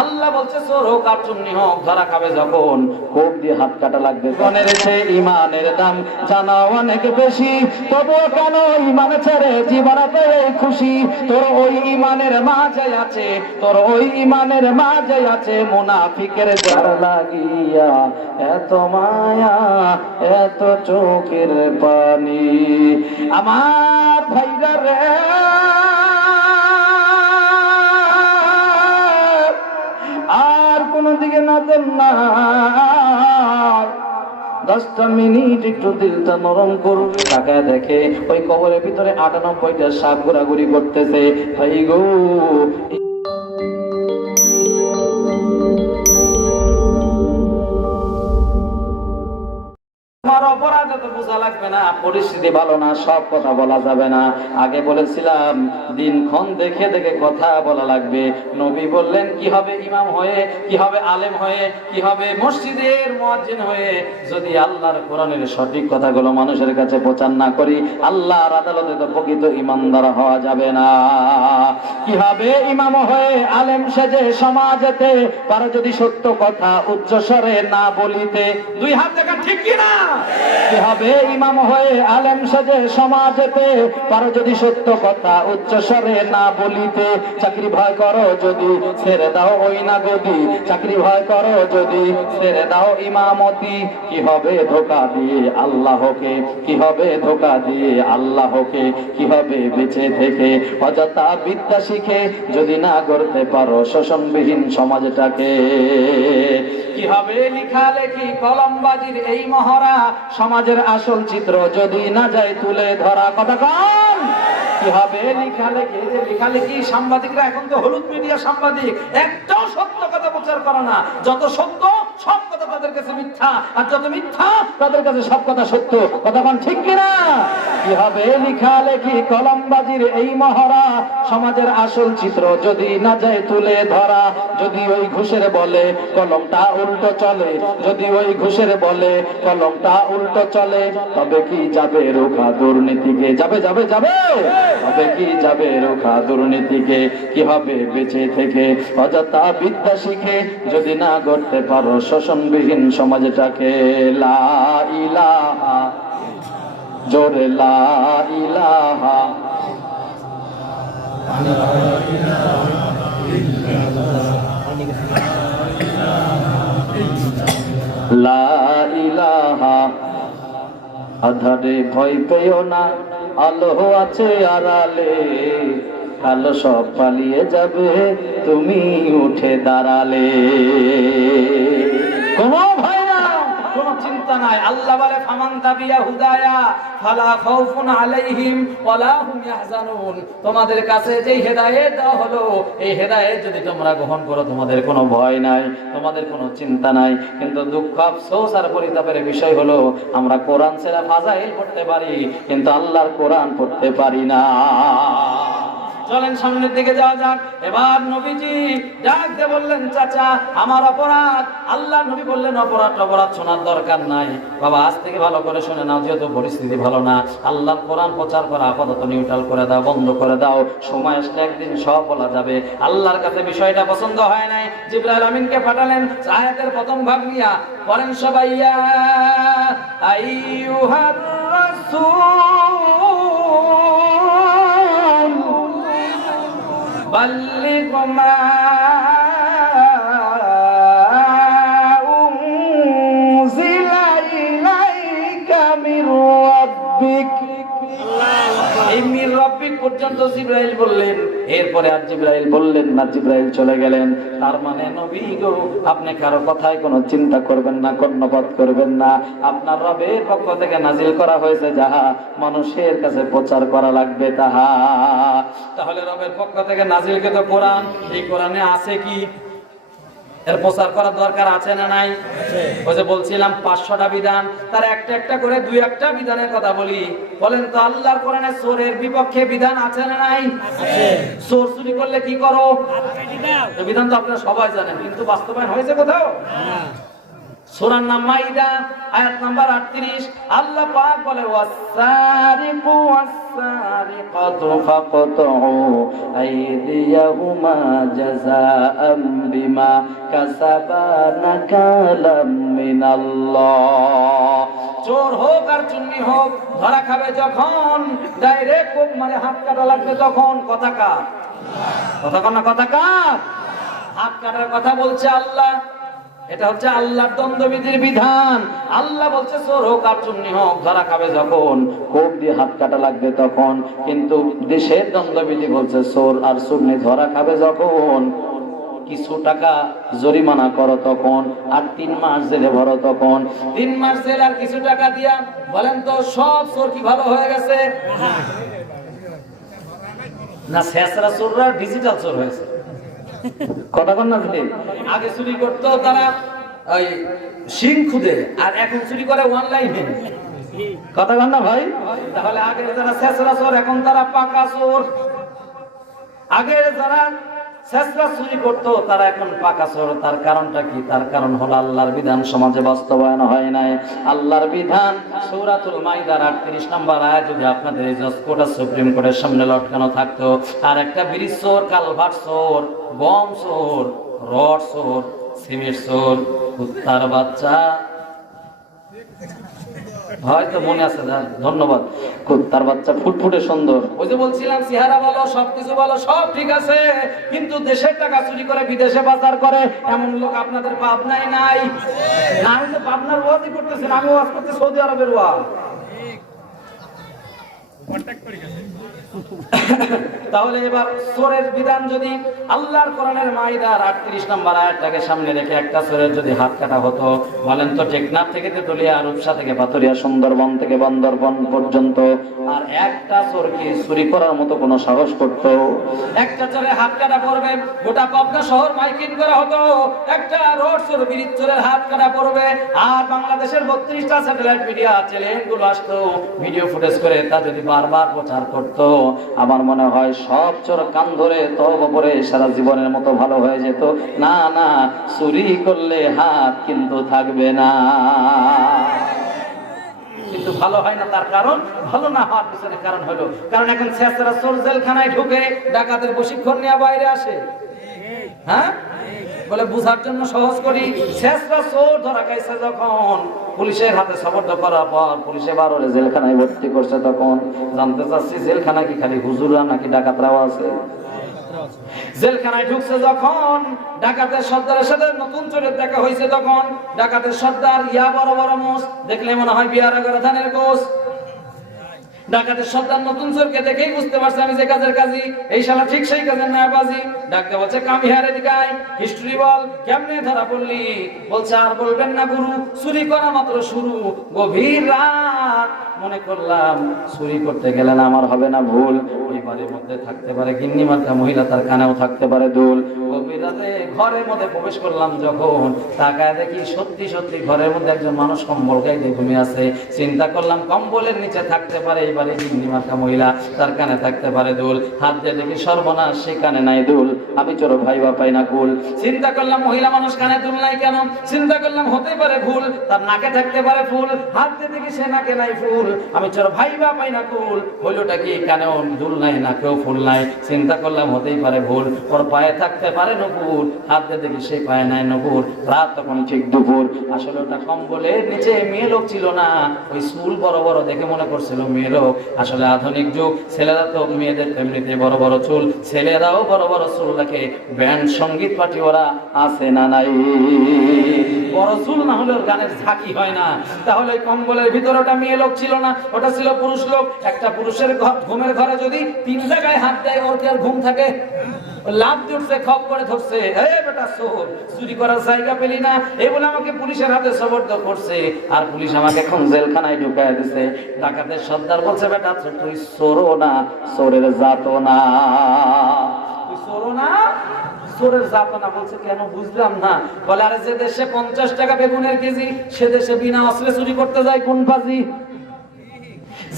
আল্লাহ বলছে চোর হোক আর চুন্নি হোক ধরা খাবে যখন কোপ দিয়ে হাত কাটা লাগবে। মনের চেয়ে ইমানের দাম জানা অনেক বেশি, তবুও কেন ইমান ছেড়ে জীবনতে খুশি। তোর ওই ইমানের মাঝে আছে, তোর ওই ইমানের মাঝে আছে মুনাফিকের জার লাগিয়া এত মায়া এত চোখের পানি। আমার ভাইরা রে, আর কোন দিকে নজর না, 10টা মিনিট একটু দিলটা নরম করবে। তাকায় দেখে ওই কবরের ভিতরে 98টা সাপ ঘোরাঘুরি করতেছে। ভাই গো, আমার অপরাধে তো বোঝা লাগবে না, পরিস্থিতি ভালো না, সব কথা বলা যাবে না। আগে বলেছিলাম দিনক্ষণ দেখে দেখে কথা বলা লাগবে। নবী বললেন কি হবে ইমাম হয়ে, কি হবে আলেম হয়ে, কি হবে মসজিদের মুয়াজ্জিন হয়ে, যদি আল্লাহর কোরআনের সঠিক কথাগুলো মানুষের কাছে প্রচার না করি, আল্লাহর আদালতে তো প্রকৃত ইমানদার হওয়া যাবে না। কি হবে ইমাম হয়ে আলেম সেজে সমাজেতে পারো যদি সত্য কথা উচ্চ স্বরে না বলিতে। দুই হাত দেখা ঠিক কিনা? কি হবে ইমাম হয়ে আলেম সেজে সমাজেতে পারো যদি সত্য কথা উচ্চ স্বরে না বলিতে। চাকরি ভয় করো যদি ছেড়ে দাও ওই না গদি, চাকরি ভয় করো যদি ছেড়ে দাও ইমামতি। কি হবে ধোঁকা দিয়ে আল্লাহকে, কি হবে ধোঁকা দিয়ে আল্লাহকে, কি হবে বেঁচে থেকে অযথা বিদ্যা শিখে যদি না গড়তে পারো শোষণবিহীন সমাজটাকে। কি হবে লেখালেখি কলমবাজির এই মহড়া, সমাজের আসল চিত্র যদি না যায় তুলে ধরা। কথা কন কি হবে লেখালেখি, যে লেখালেখি সাংবাদিকরা এখন তো হলুদ মিডিয়া সাংবাদিক, একটাও সত্য কথা প্রচার করে না। যত সত্য সব কথা তাদের কাছে মিথ্যা, আর যত মিথ্যা তাদের কাছে সব কথা সত্য। কথা কন ঠিক কিনা? কি হবে লেখালেখি কলমবাজির এই মহড়া, সমাজের আসল চিত্র যদি না যায় তুলে ধরা। যদি ওই ঘুষের বলে কলমটা উল্টো চলে, যদি ওই ঘুষের বলে কলমটা উল্টো চলে, তবে কি যাবে রোখা দুর্নীতিকে? যাবে যাবে যাবে, তবে কি যাবে রোখা দুর্নীতিকে? কি হবে বেঁচে থেকে অযথা বিদ্যা শিখে যদি না গড়তে পারো শোষণবিহীন সমাজটাকে। লা ইলাহা, জোরে লা ইলাহা, লা ইলাহা। আধারে ভয় পেও না, আলো আছে আড়ালে, কালো সব পালিয়ে যাবে তুমি উঠে দাঁড়ালে। কোনো ভয় না, কোনো চিন্তা নাই। আল্লাহ বলে ফামান তাবিয়া হুদায়া ফালা খাউফুন আলাইহিম ওয়ালা হুম ইয়াহজানুন। তোমাদের কাছে যেই হেদায়েত দেওয়া হলো, এই হেদায়েত যদি তোমরা গ্রহণ করো, তোমাদের কোনো ভয় নাই, তোমাদের কোনো চিন্তা নাই। কিন্তু দুঃখ আফসোস আর পরিতাপের বিষয় হলো আমরা কোরআন ছেড়ে ফাজাইল পড়তে পারি, কিন্তু আল্লাহর কোরআন পড়তে পারি না। চলেন সামনের দিকে যাওয়া যাক। এবার নবীজি ডাক দিয়ে বললেন চাচা আমার অপরাধ। আল্লাহ নবী বললেন অপরাধ শোনার দরকার নাই বাবা, আজ থেকে ভালো করে শুনে নাও, যেহেতু পরিস্থিতি ভালো না। আল্লাহর কোরআন প্রচার করা আপাতত নিউট্রাল করে দাও, বন্ধ করে দাও। সময় আসলে একদিন সব বলা যাবে। আল্লাহর কাছে বিষয়টা পছন্দ হয় নাই, জিবরাইল আমিনকে পাঠালেন আয়াতের প্রথম ভাগ নিয়া। বলেন সবাই ইয়া আইয়ুহার রাসূল বাল্লিগ মা উনজিলা ইলাইকা মির রাব্বিক। এই মির রাব্বিক পর্যন্ত জিবরাইল বললেন, এরপরে আর জিবরাইল বললেন না, জিবরাইল চলে গেলেন। তার মানে নবী গো, আপনি কারো কথায় কোনো চিন্তা করবেন না, কর্ণপাত করবেন না। আপনার রবের পক্ষ থেকে নাজিল করা হয়েছে যাহা, মানুষের কাছে প্রচার করা লাগবে তাহা। তাহলে রবের পক্ষ থেকে নাজিলকৃত কোরআন, এই কোরআনে আছে কি? এর প্রচার করার দরকার আছে না নাই? ওই যে বলছিলাম 500টা বিধান, তার একটা একটা করে দুই একটা বিধানের কথা বলি। বলেন তো আল্লাহর কোরআনে চোরের বিপক্ষে বিধান আছে না নাই? আছে। চোর চুরি করলে কি করো? এই বিধান তো আপনারা সবাই জানেন, কিন্তু বাস্তবায়ন হয়েছে কোথাও? না। সূরা মাইদা আয়াত নাম্বার 38 আল্লাহ পাক বলে ওয়াসারিকু والسارقة فاقطعوا أيديهما جزاء بما كسبا نكالا من الله। চোর হোক আর চুন্নি হোক ধরা খাবে যখন, ডাইরেক্ট কোপ মারে হাত কাটা লাগবে তখন, কথা কার? কথা কন না, কথা কার? হাত কাটার কথা বলছে আল্লাহ। এটা হচ্ছে আল্লাহর দণ্ডবিধির বিধান। আল্লাহ বলছে চোর হোক আর চুন্নি হোক ধরা খাবে যখন, কোপ দিয়ে হাত কাটা লাগবে তখন। কিন্তু দেশের দণ্ডবিধি বলছে চোর আর চুন্নি ধরা খাবে যখন, কিছু টাকা জরিমানা করো তখন, আর 3 মাস জেলে ভরো তখন। 3 মাস জেল আর কিছু টাকা দিয়া বলেন তো সব চোর কি ভালো হয়ে গেছে? না, শেষরা চোররা ডিজিটাল চোর হয়েছে। কথা কন না? আগে চুরি করতো তারা ওই সিং খুদে, আর এখন চুরি করে অনলাইনে। কথা কন না ভাই? তাহলে আগে যারা শেষরা চোর এখন তারা পাকা চোর। আগে যারা শেষরা চুরি করতো তারা এখন পাকা চোর। তার কারণটা কি? তার কারণ হলো আল্লাহর বিধান সমাজে বাস্তবায়ন হয় নাই। আল্লাহর বিধান সূরাতুল মাইদার 38 নম্বর আয়াত যদি আপনাদের এই জজ কোর্ট সুপ্রিম কোর্টের সামনে লটকানো থাকতো, আর একটা ব্রিজ চোর, কালভার্ট চোর, বম চোর, রড চোর, সিমেন্ট চোর, কুত্তার বাচ্চা, হয়তো মনে আছে, ধন্যবাদ, কুত্তার বাচ্চা ফুটফুটে সুন্দর। ওই যে বলছিলাম চেহারা ভালো, সবকিছু ভালো, সব ঠিক আছে, কিন্তু দেশের টাকা চুরি করে বিদেশে পাচার করে এমন লোক আপনাদের পাবনায় নাই? না, আমি তো পাবনার ওয়াজই করতেছি না, আমি ওয়াজ করতে সৌদি আরবের ওয়াজ। তাহলে এবার চোরের বিধান যদি আল্লাহর কোরআনের মাইদার 38 নম্বর আয়াতটাকে সামনে রেখে একটা চোরের যদি হাত কাটা হতো, বলেন তো টেকনাফ থেকে তেতুলিয়া, রূপসা থেকে পাথরিয়া, সুন্দরবন থেকে বান্দরবন পর্যন্ত, আর একটা চোর কি চুরি করার মতো কোনো সাহস করতো? একটা চোরের হাত কাটা পড়বে, গোটা পাবনা শহর মাইকিং করা হতো। একটা রোড চোর, ব্রিজ চোরের হাত কাটা পড়বে, আর বাংলাদেশের 32টা স্যাটেলাইট মিডিয়া চ্যানেলগুলো আসতো ভিডিও ফুটেজ করে, তা যদি বারবার প্রচার করতো, আমার মনে হয় সব চোর কান ধরে তওবা করে সারা জীবনের মতো ভালো হয়ে যেত। না না, চুরি করলে হাত কিন্তু থাকবে না। কিন্তু ভালো হয় না, তার কারণ ভালো না হওয়ার পিছনে কারণ হলো, কারণ এখন শেষরা চোর জেলখানায় ঢুকে ডাকাতের প্রশিক্ষণ নিয়ে বাইরে আসে। হ্যাঁ, বলে বুঝার জন্য সহজ করি, শেষরা চোর ধরা খাইছে যখন, পুলিশের হাতে সোপর্দ করার পর পুলিশে 12 জেলখানায় ভর্তি করছে, তখন জানতে চাচ্ছি জেলখানা কি খালি হুজুররা নাকি ডাকাতরাও আছে? জেলখানায় ঢুকছে যখন, ডাকাতের সর্দারের সাথে নতুন চোরের দেখা হয়েছে, তখন ডাকাতের সর্দার ইয়া বড় বড় মোষ, দেখলে মনে হয় বিয়ার আগর ধানের গোস। ডাকাতের সর্দার নতুন চোরকে দেখেই বুঝতে পারছে আমি যে কাজের কাজী, এই শালা ঠিক সেই কাজের নায়াবাজি। ডাকতে বলছে কামি হারে দিকাই, হিস্ট্রি বল, কেমনে ধরা পড়লি? বলছে আর বলবেন না গুরু, চুরি করা মাত্র শুরু, গভীর রাত মনে করলাম চুরি করতে গেলে না আমার হবে না ভুল, ওই বাড়ির মধ্যে থাকতে পারে গিন্নি মার্কা মহিলা, তার কানেও থাকতে পারে দুল। গভীর রাতে ঘরের মধ্যে প্রবেশ করলাম যখন, তাকায় দেখি সত্যি সত্যি ঘরের মধ্যে একজন মানুষ কম্বল গায়ে ঘুমিয়ে আছে। চিন্তা করলাম কম্বলের নিচে থাকতে পারে এই বাড়ির গিন্নি মার্কা মহিলা, তার কানে থাকতে পারে দুল। হাত দিয়ে দেখি সর্বনাশ, সে কানে নাই দুল, আমি চোর ভাই বাপাই না কুল। চিন্তা করলাম মহিলা মানুষ কানে দুল নাই কেন? চিন্তা করলাম হতে পারে ভুল, তার নাকে থাকতে পারে ফুল, হাত দিয়ে দেখি সে নাকে নাই ফুল, আমি চোর ভাই বাপাই না কুল। হইলোটা কি? কানেও দুল নাই, নাকেও ফুল নাই। চিন্তা করলাম হতেই পারে ভুল, ওর পায়ে থাকতে পারে নপুর, হাত দিয়ে দেখি সেই পায়ে নাই নপুর। রাত তখন ঠিক দুপুর, আসলে ওটা কম্বলের নিচে মেয়ে লোক ছিল না, ওই চুল বড় বড় দেখে মনে করছিল মেয়ে লোক। আসলে আধুনিক যুগ, ছেলেরা তো মেয়েদের এমনিতে বড় বড় চুল, ছেলেরাও বড় বড় চুল রাখে। ব্যান্ড সঙ্গীত পার্টি ওরা আছে না নাই? বড় চুল না হলে গানের ঝাঁকি হয় না। তাহলে ওই কম্বলের ভিতরে ওটা মেয়ে লোক ছিল না, ওটা ছিল পুরুষ লোক। একটা পুরুষের ঘুমের ঘরে যদি 3 জায়গায় হাত দেয়, ওর কি আর ঘুম থাকে? লাভ দিচ্ছে, খপ করে ধরছে, বেটা চোর, চুরি করার জায়গা পেলি না, এই বলে আমাকে পুলিশের হাতে সোপর্দ করছে, আর পুলিশ আমাকে এখন জেলখানায় ঢুকায় দিছে। ডাকাতের সর্দার বলছে বেটা তুই চোরও না, চোরের জাতও না, তুই চোরও না, চোরের জাতও না। বলছে কেন? বুঝলাম না। বলে আরে যে দেশে 50 টাকা বেগুনের কেজি, সে দেশে বিনা অস্ত্রে চুরি করতে যায় কোন বাজি?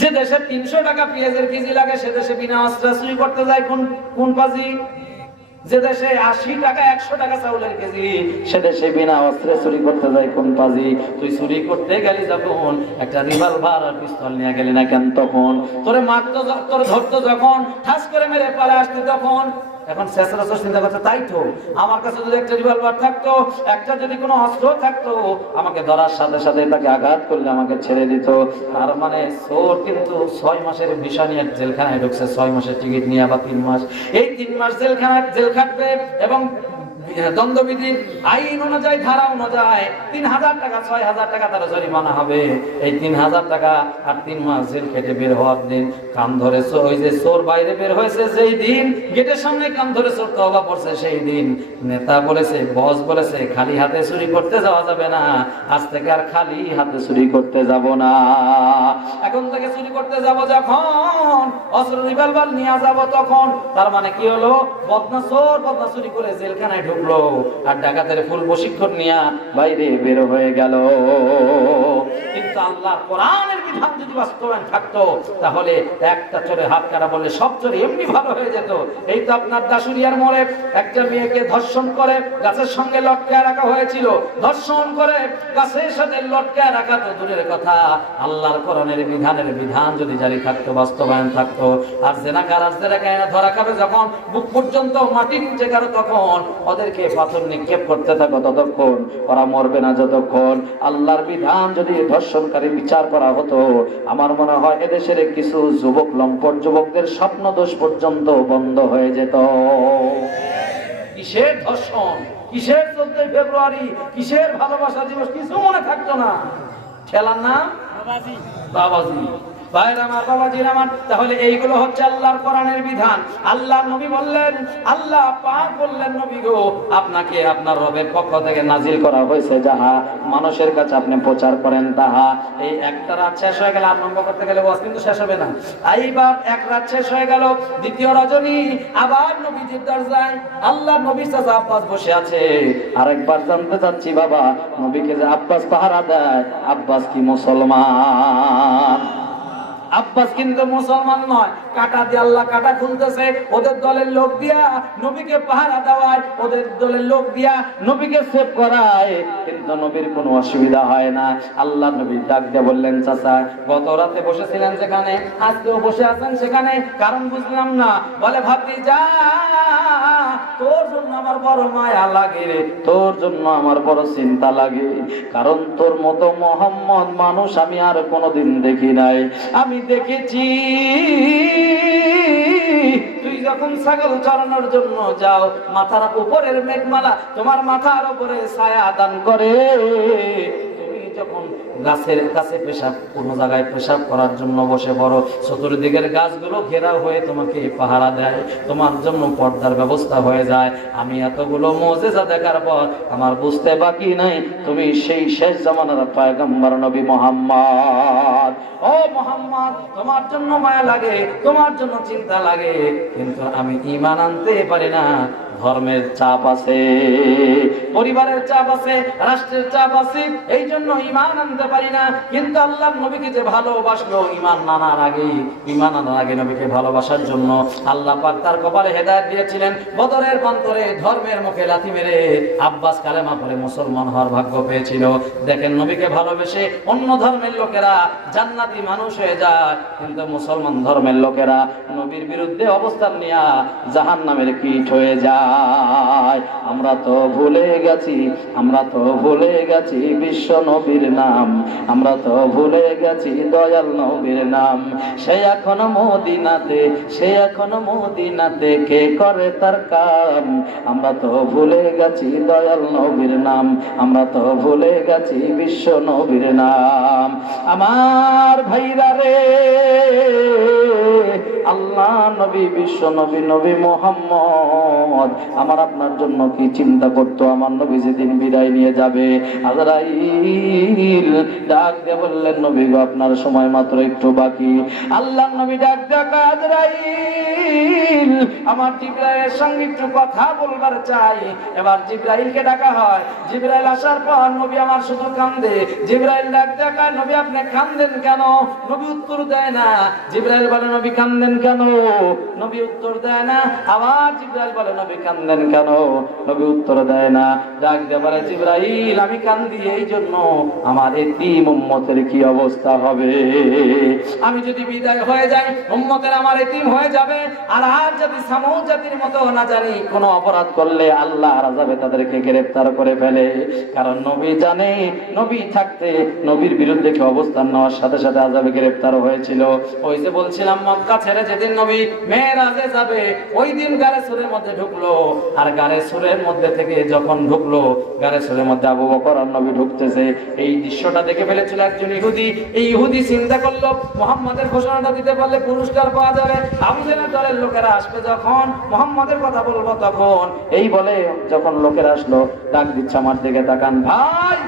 যে দেশে 300 টাকা পেঁয়াজের কেজি লাগে, সে দেশে বিনা অস্ত্রে চুরি করতে যায় কোন বাজি? যে দেশে 80 টাকা 100 টাকা চাউলের কেজি, সে দেশে বিনা অস্ত্রে চুরি করতে যায় কোন পাজি? তুই চুরি করতে গেলি যখন একটা রিভলভার আর পিস্তল নিয়ে গেলি না কেন? তখন তোরে মারতো, তোর ধরতো যখন, ঠাস করে মেরে পালা আসতে তখন। এখন সচরাচর চিন্তা করছে, তাই তো আমার কাছে যদি একটা রিভলভার থাকতো, একটা যদি কোনো অস্ত্র থাকতো, আমাকে ধরার সাথে সাথে তাকে আঘাত করলে আমাকে ছেড়ে দিত। তার মানে চোর কিন্তু 6 মাসের ভিসা নিয়ে জেলখানায় ঢুকছে, 6 মাসের টিকিট নিয়ে, বা 3 মাস। এই 3 মাস জেল খাটবে এবং দণ্ডবিধির আইন অনুযায়ী, ধারা অনুযায়ী 3000 টাকা 6000 টাকা তার জরিমানা হবে। এই 3000 টাকা আর 3 মাস জেল খেটে বের হওয়ার দিন কান ধরেছে, ওই যে চোর বাইরে বের হয়েছে সেই দিন, গেটের সামনে কান ধরে চোর তওবা পড়ছে সেই দিন, নেতা বলেছে, বস বলেছে, খালি হাতে চুরি করতে যাওয়া যাবে না, আজ থেকে আর খালি হাতে চুরি করতে যাব না, এখন থেকে চুরি করতে যাব যখন, অস্ত্র রিভলভার নিয়ে যাব তখন। তার মানে কি হলো? বদনা চুরি করে জেলখানায় ঢুকলো আর ডাকাতের ফুল প্রশিক্ষণ নিয়ে বাইরে বের হয়ে গেল। কিন্তু আল্লাহ কোরআনের বিধান যদি বাস্তবায়ন থাকতো, তাহলে একটা চোরে হাত কাটা বললে সব চোর এমনি ভালো হয়ে যেত। এই তো আপনার দাসুরিয়ার মোড়ে একটা মেয়েকে ধর্ষণ করে গাছের সঙ্গে লটকায় রাখা হয়েছিল। ধর্ষণ করে গাছের সাথে লটকায় রাখা তো দূরের কথা, আল্লাহর কোরআনের বিধান যদি জারি থাকতো, বাস্তবায়ন থাকতো, আর জেনাকার আর জেনাকারীরা ধরা খাবে যখন, বুক পর্যন্ত মাটি নিচে গেল, তখন ওদেরকে পাথর নিক্ষেপ করতে থাকো ততক্ষণ, ওরা মরবে না যতক্ষণ। আল্লাহর বিধান যদি ধর্ষণকারী বিচার করা হতো, আমার মনে হয় এদেশের কিছু যুবক, লম্পট যুবকদের স্বপ্ন দোষ পর্যন্ত বন্ধ হয়ে যেত। কিসের ধর্ষণ, কিসের 14 ফেব্রুয়ারি, কিসের ভালোবাসা দিবস, কিছু মনে থাকতো না। খেলার নাম বাবাজি। ভাইরা আমার, বাবাজির আমার, তাহলে এইগুলো হচ্ছে আল্লাহর কোরআনের বিধান। আল্লাহর নবী বললেন, আল্লাহ পাক বললেন, নবী গো, আপনাকে আপনার রবের পক্ষ থেকে নাজিল করা হয়েছে যাহা, মানুষের কাছে আপনি প্রচার করেন তাহা। এই একটা রাত শেষ হয়ে গেল, আরম্ভ করতে গেলে ওয়াজ কিন্তু শেষ হবে না। এইবার এক রাত শেষ হয়ে গেল, দ্বিতীয় রজনী আবার নবীজির দরজায় আল্লাহর নবী চাচা আব্বাস বসে আছে। আরেকবার জানতে চাচ্ছি, বাবা, নবীকে যে আব্বাস পাহারা দেয়, আব্বাস কি মুসলমান? আব্বাস কিন্তু মুসলমান নয়। কাটা দিয়ে আল্লাহ কাটা খুলতেছে, ওদের দলের লোক দিয়া নবীকে পাহারা দেওয়ায়, ওদের দলের লোক দিয়া নবীকে সেভ করায়, কিন্তু নবীর কোনো অসুবিধা হয় না। আল্লাহ নবী ডাক দিয়ে বললেন, চাচা, গত রাতে বসেছিলেন যেখানে, আজকেও বসে আছেন সেখানে, কারণ বুঝলাম না। বলে, ভাতিজা, তোর জন্য আমার বড় মায়া লাগে রে, তোর জন্য আমার বড় চিন্তা লাগে, কারণ তোর মতো মোহাম্মদ মানুষ আমি আর কোনোদিন দেখি নাই। আমি দেখেছি তুই যখন ছাগল চড়ানোর জন্য যাও, মাথার উপরের মেঘমালা তোমার মাথার উপরে ছায়া দান করে। তুমি যখন গাছের কাছে পেশাব, কোন জায়গায় পেশাব করার জন্য বসে পড়ো, চতুর্দিকের গাছগুলো ঘেরাও হয়ে তোমাকে পাহারা দেয়, তোমার জন্য পর্দার ব্যবস্থা হয়ে যায়। আমি এতগুলো মুজিজা দেখার পর আমার বুঝতে বাকি নাই তুমি সেই শেষ জামানার পয়গম্বর নবী মুহাম্মদ। ও মুহাম্মদ, তোমার জন্য মায়া লাগে, তোমার জন্য চিন্তা লাগে, কিন্তু আমি ঈমান আনতে পারি না। ধর্মের চাপ আছে, পরিবারের চাপ আছে, রাষ্ট্রের চাপ আছে, এই জন্য ঈমান আনতে পারি না। কিন্তু আল্লাহর নবীকে যে ভালোবাসলো, ঈমান আনার আগে নবীকে ভালোবাসার জন্য আল্লাহ পাক তার কপালে হেদায়েত দিয়েছিলেন। বদরের প্রান্তরে ধর্মের মুখে লাথি মেরে আব্বাস কালেমা পড়ে মুসলমান হওয়ার ভাগ্য পেয়েছিল। দেখেন, নবীকে ভালোবেসে অন্য ধর্মের লোকেরা জান্নাতি মানুষ হয়ে যায়, কিন্তু মুসলমান ধর্মের লোকেরা নবীর বিরুদ্ধে অবস্থান নিয়ে জাহান্নামের কীট হয়ে যায়। আমরা তো ভুলে গেছি বিশ্ব নবীর নাম, আমরা তো ভুলে গেছি দয়াল নবীর নাম। সে এখনো মদিনাতে কে করে তার কাম। আমরা তো ভুলে গেছি দয়াল নবীর নাম, আমরা তো ভুলে গেছি বিশ্ব নবীর নাম। আমার ভাইরা রে, আল্লাহ নবী, বিশ্ব নবী, নবী মুহাম্মদ আমার আপনার জন্য কি চিন্তা করতো? আমার নবী যেদিন বিদায় নিয়ে যাবে, আজরাইল ডাক দিয়ে বললেন, নবী গো, আপনার সময় মাত্র একটু বাকি। আল্লাহ নবী ডাক দিয়ে, আজরাইল জিবরাইল, আমার জিবরাইলের সঙ্গে একটু কথা বলবার চাই। এবার জিবরাইলকে ডাকা হয়। জিবরাইল আসার পর নবী আমার শুধু কান্দে। জিবরাইল ডাক ডাকা, নবী আপনি কান্দেন কেন? নবী উত্তর দেয় না। জিবরাইল বলে নবী কান্দেন কেন? নবী উত্তর দেয় না। আবার জিবরাইল বলে নবী কান্দেন কেন? নবী উত্তর দেয় না। ডাক দিয়ে বলে জিবরাইল আমি কান্দি এই জন্য আমার এতিম উম্মতের কি অবস্থা হবে? আমি যদি বিদায় হয়ে যাই উম্মতের আমার এতিম হয়ে যাবে। আর যদি সামুদ জাতির মতো না জানি কোনো অপরাধ করলে আল্লাহ আযাবে তাদেরকে গ্রেফতার করে ফেলে। কারণ নবী জানে নবী থাকতে নবীর বিরুদ্ধে কি অবস্থান নেওয়ার সাথে সাথে আযাবে গ্রেফতার হয়েছিল। ওই যে বলছিলাম মক্কা ছেড়ে যেদিন নবী মেরাজে যাবে ওই দিন গারে সুরের মধ্যে ঢুকলো। আর গারে সুরের মধ্যে থেকে যখন ঢুকলো, গারে সুরের মধ্যে আবু বকর আর নবী ঢুকতেছে, এই দৃশ্যটা দেখে ফেলেছিল একজন ইহুদি। এই ইহুদি চিন্তা করলো মুহাম্মাদের ঘোষণাটা দিতে পারলে পুরস্কার পাওয়া যাবে। আবু জেহেলের দলের লোকেরা আসবে যখন মুহাম্মাদের কথা বলবো তখন। এই বলে যখন লোকেরা আসলো ডাক দিচ্ছে আমার দিকে তাকান ভাই।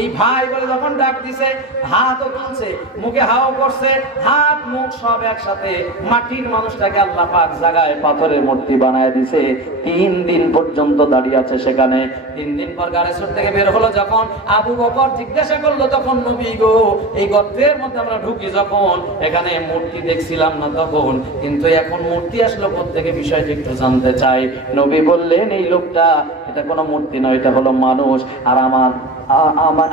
এই ভাই বলে যখন ডাক দিছে হাতও তুলছে, মুখে হাও করছে, হাত মুখ সব একসাথে। মাটির মানুষটাকে আল্লাহ পাক জায়গায় পাথরের মূর্তি বানায় দিছে। 3 দিন পর্যন্ত দাঁড়িয়ে আছে সেখানে। 3 দিন পর গাড়ি সুর থেকে বের হলো যখন, আবু বকর জিজ্ঞাসা করলো তখন নবী গো এই গর্তের মধ্যে আমরা ঢুকি যখন এখানে মূর্তি দেখছিলাম না তখন, কিন্তু এখন মূর্তি আসলো কোত্থেকে বিষয়টি একটু জানতে চাই। নবী বললেন এই লোকটা এটা কোনো মূর্তি নয়, এটা হলো মানুষ। আর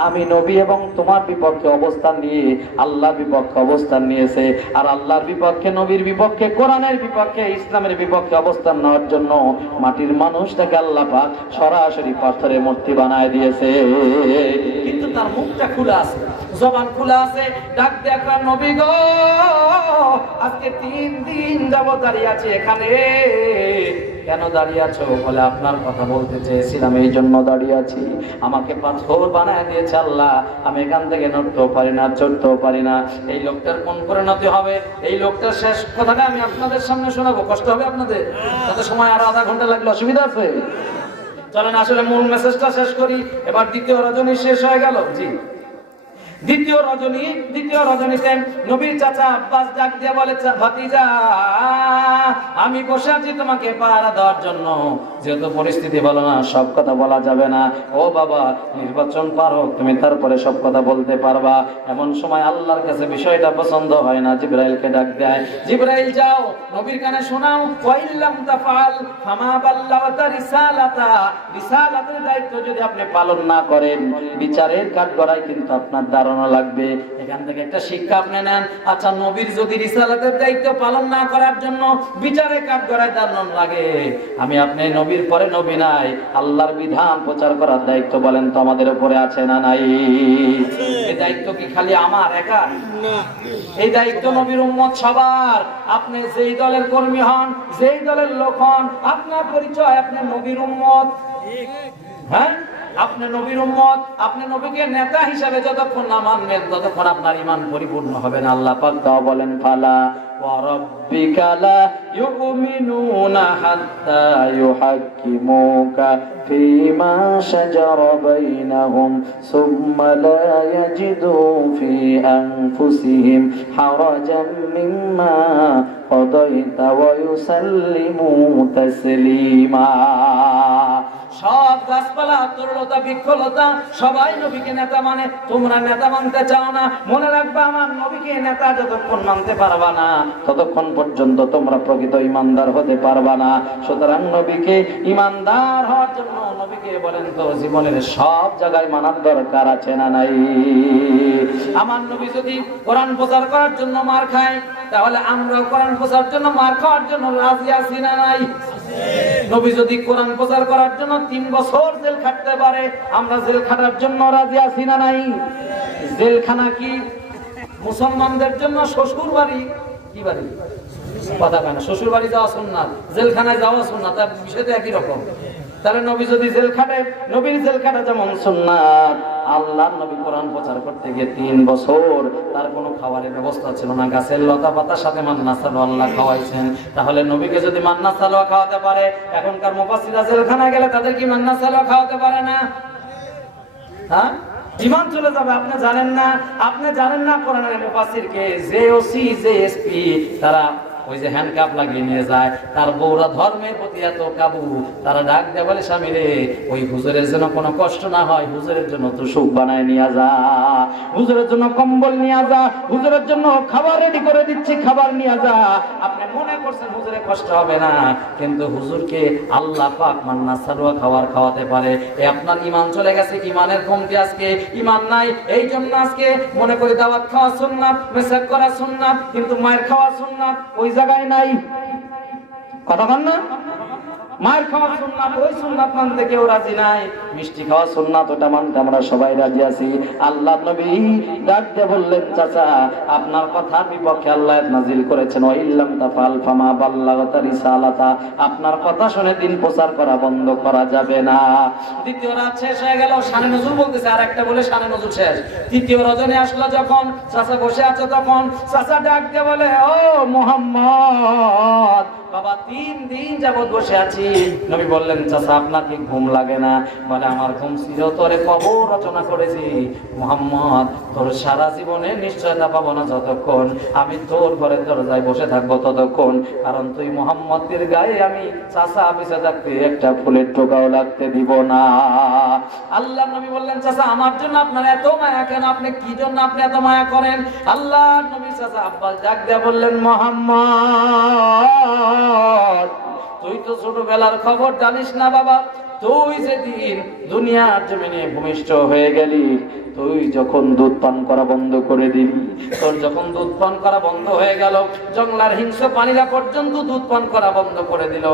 আমি নবী এবং তোমার বিপক্ষে অবস্থান নিয়ে আল্লাহর বিপক্ষে অবস্থান নিয়েছে। আর আল্লাহর বিপক্ষে, নবীর বিপক্ষে, কোরআনের বিপক্ষে, ইসলামের বিপক্ষে অবস্থান নেওয়ার জন্য মাটির মানুষটাকে আল্লাহ পাক সরাসরি পাথরের মূর্তি বানায় দিয়েছে। কিন্তু তার মুখটা খোলা আছে, জবান খোলা আছে। ডাক দেখলাম নবী গো আজকে 3 দিন যাবত দাঁড়িয়ে আছি এখানে। কেন দাঁড়িয়ে আছো? বলে আপনার কথা বলতে চেয়েছিলাম এই জন্য দাঁড়িয়ে আছি। আমাকে পাথর বানায় দিয়েছে আল্লাহ, আমি এখান থেকে নড়তেও পারি না, চড়তেও পারি না। এই লোকটার কোন পরিণতি হবে? এই লোকটার শেষ কথাটা আমি আপনাদের সামনে শোনাবো। কষ্ট হবে আপনাদের? তাতে সময় আরো আধা ঘন্টা লাগলে অসুবিধা আছে? চলেন আসলে মূল মেসেজটা শেষ করি। এবার দ্বিতীয় রজনী শেষ হয়ে গেল। জি, দ্বিতীয় রজনীতে নবীর চাচা আব্বাস ডাক দিয়ে বলে ভাতিজা আমি বসে আছি তোমাকে পাহারা দেওয়ার জন্য। যেহেতু পরিস্থিতি ভালো না, সব কথা বলা যাবে না। ও বাবা নির্বাচন পার হোক, তুমি তারপরে সব কথা বলতে পারবা। এমন সময় আল্লাহর কাছে বিষয়টা পছন্দ হয় না, জিবরাইলকে ডাক দেয়। জিবরাইল যাও নবীর কানে শোনাও, ওয়াইল্লাম তাফআল ফামা বাল্লাগতা রিসালাতা। রিসালাতের দায়িত্ব যদি আপনি পালন না করেন বিচারের কাঠগড়ায় কিন্তু আপনার দাঁড়ানো লাগবে। এখান থেকে একটা শিক্ষা আপনি নেন। আচ্ছা নবীর যদি রিসালাতের দায়িত্ব পালন না করার জন্য বিচারে কাঠগড়ায় দাঁড়ানো লাগে, আমি আপনি নবীর পরে নবী নাই, আল্লাহর বিধান প্রচার করার দায়িত্ব বলেন তো আমাদের উপরে আছে না নাই? এই দায়িত্ব কি খালি আমার একা? এই দায়িত্ব নবীর উম্মত সবার। আপনি যেই দলের কর্মী হন, যেই দলের লোক হন, আপনার পরিচয় আপনি নবীর উম্মত। হ্যাঁ, আপনি নবীর উম্মত। আপনি নবীকে নেতা হিসাবে যতক্ষণ না মানবেন ততক্ষণ আপনার ঈমান পরিপূর্ণ হবে না। আল্লাহ পাক তাও বলেন ফালা ওয়া রাব্বিকা লা ইউমিনুনা হাত্তা ইউহাক্কিমুকা ফীমা শাজারা বাইনাহুম সুম্মা লা ইয়াজিদু ফী আনফুসিহিম হারাজাম মিম্মা কাদাইতা ওয়া ইউসাল্লিমু তাসলিমা। সব গাছপালা, তরুলতা, বৃক্ষলতা সবাই নবীকে নেতা মানে। তোমরা নেতা মানতে চাও না, মনে রাখবা আমার নবীকে নেতা যতক্ষণ মানতে পারবা না ততক্ষণ পর্যন্ত তোমরা প্রকৃত ইমানদার হতে পারবা না। সুতরাং নবীকে ইমানদার হওয়ার জন্য নবীকে বলেন তো জীবনের সব জায়গায় মানার দরকার আছে না নাই? আমার নবী যদি কোরআন প্রচার করার জন্য মার খায়, তাহলে আমরাও কোরআন প্রচার জন্য মার খাওয়ার জন্য রাজি আছি না নাই? নবী যদি কোরআন প্রচার করার জন্য 3 বছর জেল খাটতে পারে, আমরা জেল খাটার জন্য রাজি আছি না নাই? জেলখানা কি মুসলমানদের জন্য শ্বশুর বাড়ি? কি বাড়ি? কথা কেন? শ্বশুর বাড়ি যাওয়া সুন্নাত, জেলখানায় যাওয়া সুন্নাত, তার বিষয়টা একই রকম। তাহলে নবী যদি জেল খাটে, নবীর জেল খাটা যেমন সুন্নাত। আল্লাহর নবী কোরআন প্রচার করতে গিয়ে 3 বছর তার কোনো খাবারের ব্যবস্থা ছিল না, গাছের লতা পাতার সাথে মান্না সালোয়া আল্লাহ খাওয়াইছেন। তাহলে নবীকে যদি মান্না সালোয়া খাওয়াতে পারে, এখনকার মুফাসসিররা জেলখানায় গেলে তাদের কি মান্না সালোয়া খাওয়াতে পারে না? হ্যাঁ, জীবন চলে যাবে। আপনি জানেন না, আপনি জানেন না কোরআনের মুফাসসিরকে যে ওসি যে এসপি তারা ওই যে হ্যান্ডকাপ লাগিয়ে নিয়ে যায়, তার বউরা ধর্মের প্রতি এত কাবু, তারা ডাক দেয় বলে স্বামী রে ওই হুজুরের জন্য কোনো কষ্ট না হয়, হুজুরের জন্য তো সুখ বানায় নিয়ে যা, হুজুরের জন্য কম্বল নিয়ে যা, হুজুরের জন্য খাবার রেডি করে দিচ্ছি খাবার নিয়ে যা। আপনি মনে করছেন হুজুরে কষ্ট হবে না, কিন্তু হুজুরকে আল্লাহ পাক মান্না সালওয়া খাবার খাওয়াতে পারে। এ আপনার ঈমান চলে গেছে, ঈমানের কমতি, আজকে ঈমান নাই। এই জন্য আজকে মনে করি দাওয়াত খাওয়া সুন্নাত, মেসাজ করা সুন্নাত, কিন্তু মায়ের খাওয়া সুন্নাত ওই জায়গায় নাই। কথা বল না, মায়ের খাওয়া সুন্নাত, ওই সুন্নাত মানতে কেউ রাজি নাই। মিষ্টি খাওয়া সুন্নাত, ওটা মানতে আমরা সবাই রাজি আছি। আল্লাহ নবী ডাক দিয়ে বললেন চাচা আপনার কথার বিপক্ষে আল্লাহ নাজিল করেছেন ওয়া ইল্লাম তাফাল ফামা বাল্লাগতা রিসালাতা, আপনার কথা শুনে দিন প্রচার করা বন্ধ করা যাবে না। দ্বিতীয় রাত শেষ হয়ে গেল, শানে নজুল বলতেছে, আর একটা বলে শানে নজুল শেষ। তৃতীয় রজনী আসলো যখন, চাচা বসে আছে তখন চাচা ডাক দিয়ে বলে ও মুহাম্মদ, বাবা 3 দিন যাবত বসে আছি। নবী বললেন চাচা আপনার কি ঘুম লাগে না? বলে আমার ঘুম ছিল, তোরে কবর রচনা করেছি মুহাম্মদ, তোর সারা জীবনে নিশ্চয়তা পাবো না যতক্ষণ আমি তোর ঘরের দরজায় বসে থাকবো ততক্ষণ, কারণ তুই মুহাম্মদের গায়ে আমি চাচা বেঁচে থাকতে একটা ফুলের টোকাও লাগতে দিব না। আল্লাহ নবী বললেন চাচা আমার জন্য আপনার এত মায়া কেন? আপনি কি জন্য আপনি এত মায়া করেন? আল্লাহ নবী চাচা আব্বাস ডাক দিয়ে বললেন মুহাম্মদ তুই তো ছোটবেলার খবর জানিস না বাবা, তুই যেদিন দুনিয়ার জমিনে ভূমিষ্ঠ হয়ে গেলি, তুই যখন দুধ পান করা বন্ধ করে দিলি, তোর যখন দুধ পান করা বন্ধ হয়ে গেল, জঙ্গলার হিংস্র প্রাণীরা পর্যন্ত দুধ পান করা বন্ধ করে দিল,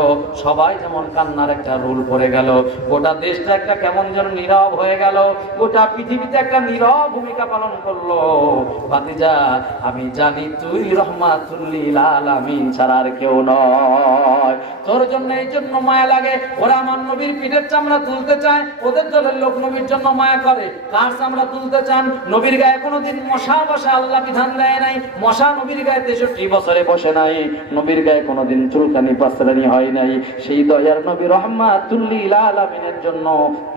সবাই যেমন কান্নার একটা রোল পড়ে গেল, গোটা দেশটা একটা কেমন যেন নীরব হয়ে গেল, গোটা পৃথিবীতে একটা নীরব ভূমিকা পালন করলো। ভাতিজা আমি জানি তুই রহমাতুল লিল আলামিন ছাড়া আর কেউ নয়, তোর জন্য এই জন্য মায়া লাগে। ওরা আমার নবীর পিঠের চামড়া তুলতে চায়, ওদের দলের লোক নবীর জন্য মায়া করে। কার চামড়া তুলতে চান? নবীর গায়ে কোনোদিন মশা বসা আল্লাহ বিধান দেয় নাই, মশা নবীর গায়ে 63 বছরে বসে নাই, নবীর গায়ে কোনোদিন চুলকানি পাসরানি হয় নাই। সেই দয়ার নবী রহমাতুল লিল আলামিনের জন্য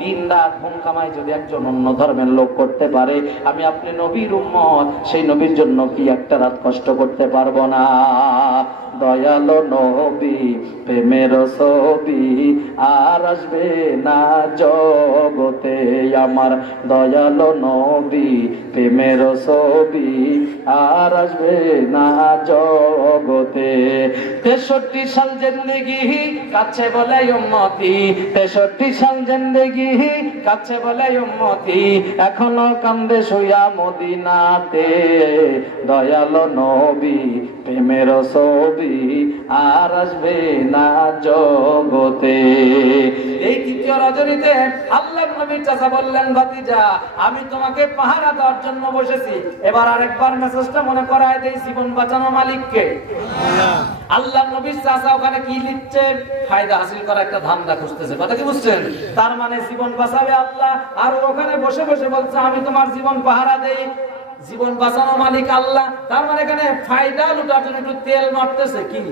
3 রাত ঘুম কামাই যদি একজন অন্য ধর্মের লোক করতে পারে, আমি আপনি নবীর উম্মত, সেই নবীর জন্য কি একটা রাত কষ্ট করতে পারবো না? দয়ালো নবী প্রেমের ছবি আর আসবে না জগতে আমার, দয়ালো নবী প্রেমের ছবি আর আসবে না জগতে। 63 সাল জিন্দেগি কাছে বলে উম্মতি, 63 সাল জিন্দেগি কাছে বলে উম্মতি, এখনো কান্দে শুয়া মদিনাতে, দয়ালো নবী প্রেমের ছবি আর আসবে না জগতে। এই তৃতীয় রজনীতে আল্লাহর নবীর চাচা বললেন ভাতিজা আমি তোমাকে পাহারা দেওয়ার জন্য বসেছি। এবার আরেকবার মেসেজটা মনে করায় দেই, জীবন বাঁচানো মালিককে। আল্লাহর নবীর চাচা ওখানে কি লিখছে? ফায়দা হাসিল করা একটা ধান্দা খুঁজতেছে, কথা কি বুঝছেন? তার মানে জীবন বাঁচাবে আল্লাহ, আর ওখানে বসে বসে বলছে আমি তোমার জীবন পাহারা দেই, জীবন বাঁচানো মালিক আল্লাহ। তার মানে এখানে ফায়দা লুটার জন্য একটু তেল মারতেছে। কি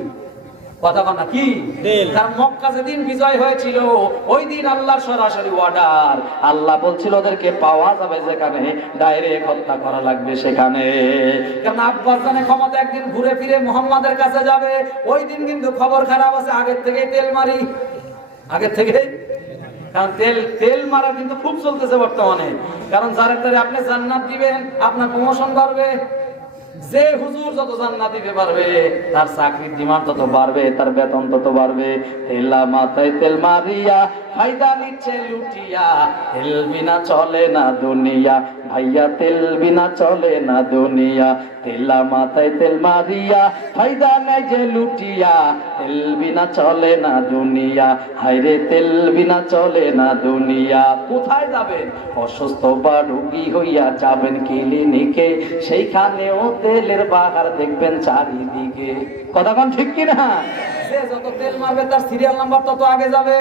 কথা বল না, কি তেল? কারণ মক্কা যেদিন বিজয় হয়েছিল ওই দিন আল্লাহর সরাসরি অর্ডার, আল্লাহ বলছিল ওদেরকে পাওয়া যাবে যেখানে, ডাইরেক্ট হত্যা করা লাগবে সেখানে। কারণ আব্বাস জানে ক্ষমতা একদিন ঘুরে ফিরে মুহাম্মাদের কাছে যাবে, ওই দিন কিন্তু খবর খারাপ আছে, আগের থেকেই তেল মারি, আগের থেকে। কারণ তেল মারা কিন্তু খুব চলতেছে বর্তমানে, কারণ যার একটা আপনি জান্নাত দিবেন আপনার প্রমোশন বাড়বে, যে হুজুর যত জান্নাত দিতে পারবে তার চাকরির ডিমান্ড তত বাড়বে, তার বেতন তত বাড়বে। তেলা মাথায় তেল মারিয়া ফায়দা নিচ্ছে লুটিয়া, তেল বিনা চলে না দুনিয়া ভাইয়া, তেল বিনা চলে না দুনিয়া। তেলা মাথায় তেল মারিয়া ফায়দা নাই যে লুটিয়া, তেল বিনা চলে না দুনিয়া, হায়রে তেল বিনা চলে না দুনিয়া। কোথায় যাবেন? অসুস্থ বা রোগী হইয়া যাবেন ক্লিনিকে, সেইখানেও তেলের বাহার দেখবেন চারিদিকে। কথা কোন ঠিক কিনা? সে যত তেল মারবে তার সিরিয়াল নাম্বার তত আগে যাবে।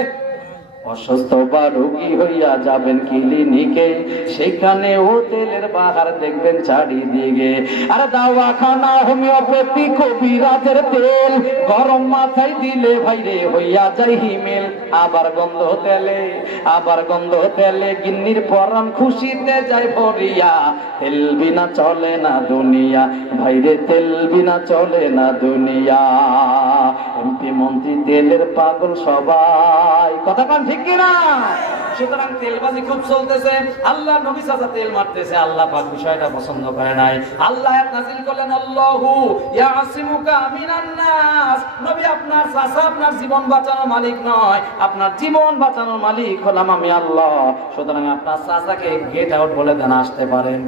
অসুস্থ বা রোগী হইয়া যাবেন ক্লিনিকে, সেখানে ও তেলের বাহার দেখবেন চারিদিকে। আর দাওয়াখানা হোমিওপ্যাথি কবিরাজের তেল গরম মাথায় দিলে ভাইরে হইয়া যায় হিমেল। আবার গন্ধ তেলে গিন্নির পরাণ খুশিতে যায় ভরিয়া। তেল বিনা চলে না দুনিয়া ভাইরে, তেল বিনা চলে না দুনিয়া। এমপি মন্ত্রী তেলের পাগল সবাই, কথা কান ঠিক কিনা? সুতরাং তেলবাজি খুব চলতেছে, আল্লাহ নবী সাজা তেল মারতেছে, আল্লাহ পাক বিষয়টা পছন্দ করে নাই। আল্লাহ আয়াত নাযিল করলেন, আল্লাহু ইয়াসিমুকা মিনান নাস। নবী আপনার চাচা আপনার জীবন বাঁচানোর মালিক নয়, আপনার জীবন বাঁচানোর মালিক হলাম আমি আল্লাহ। সুতরাং আপনার চাচাকে গেট আউট বলে দেন, আসতে পারেন।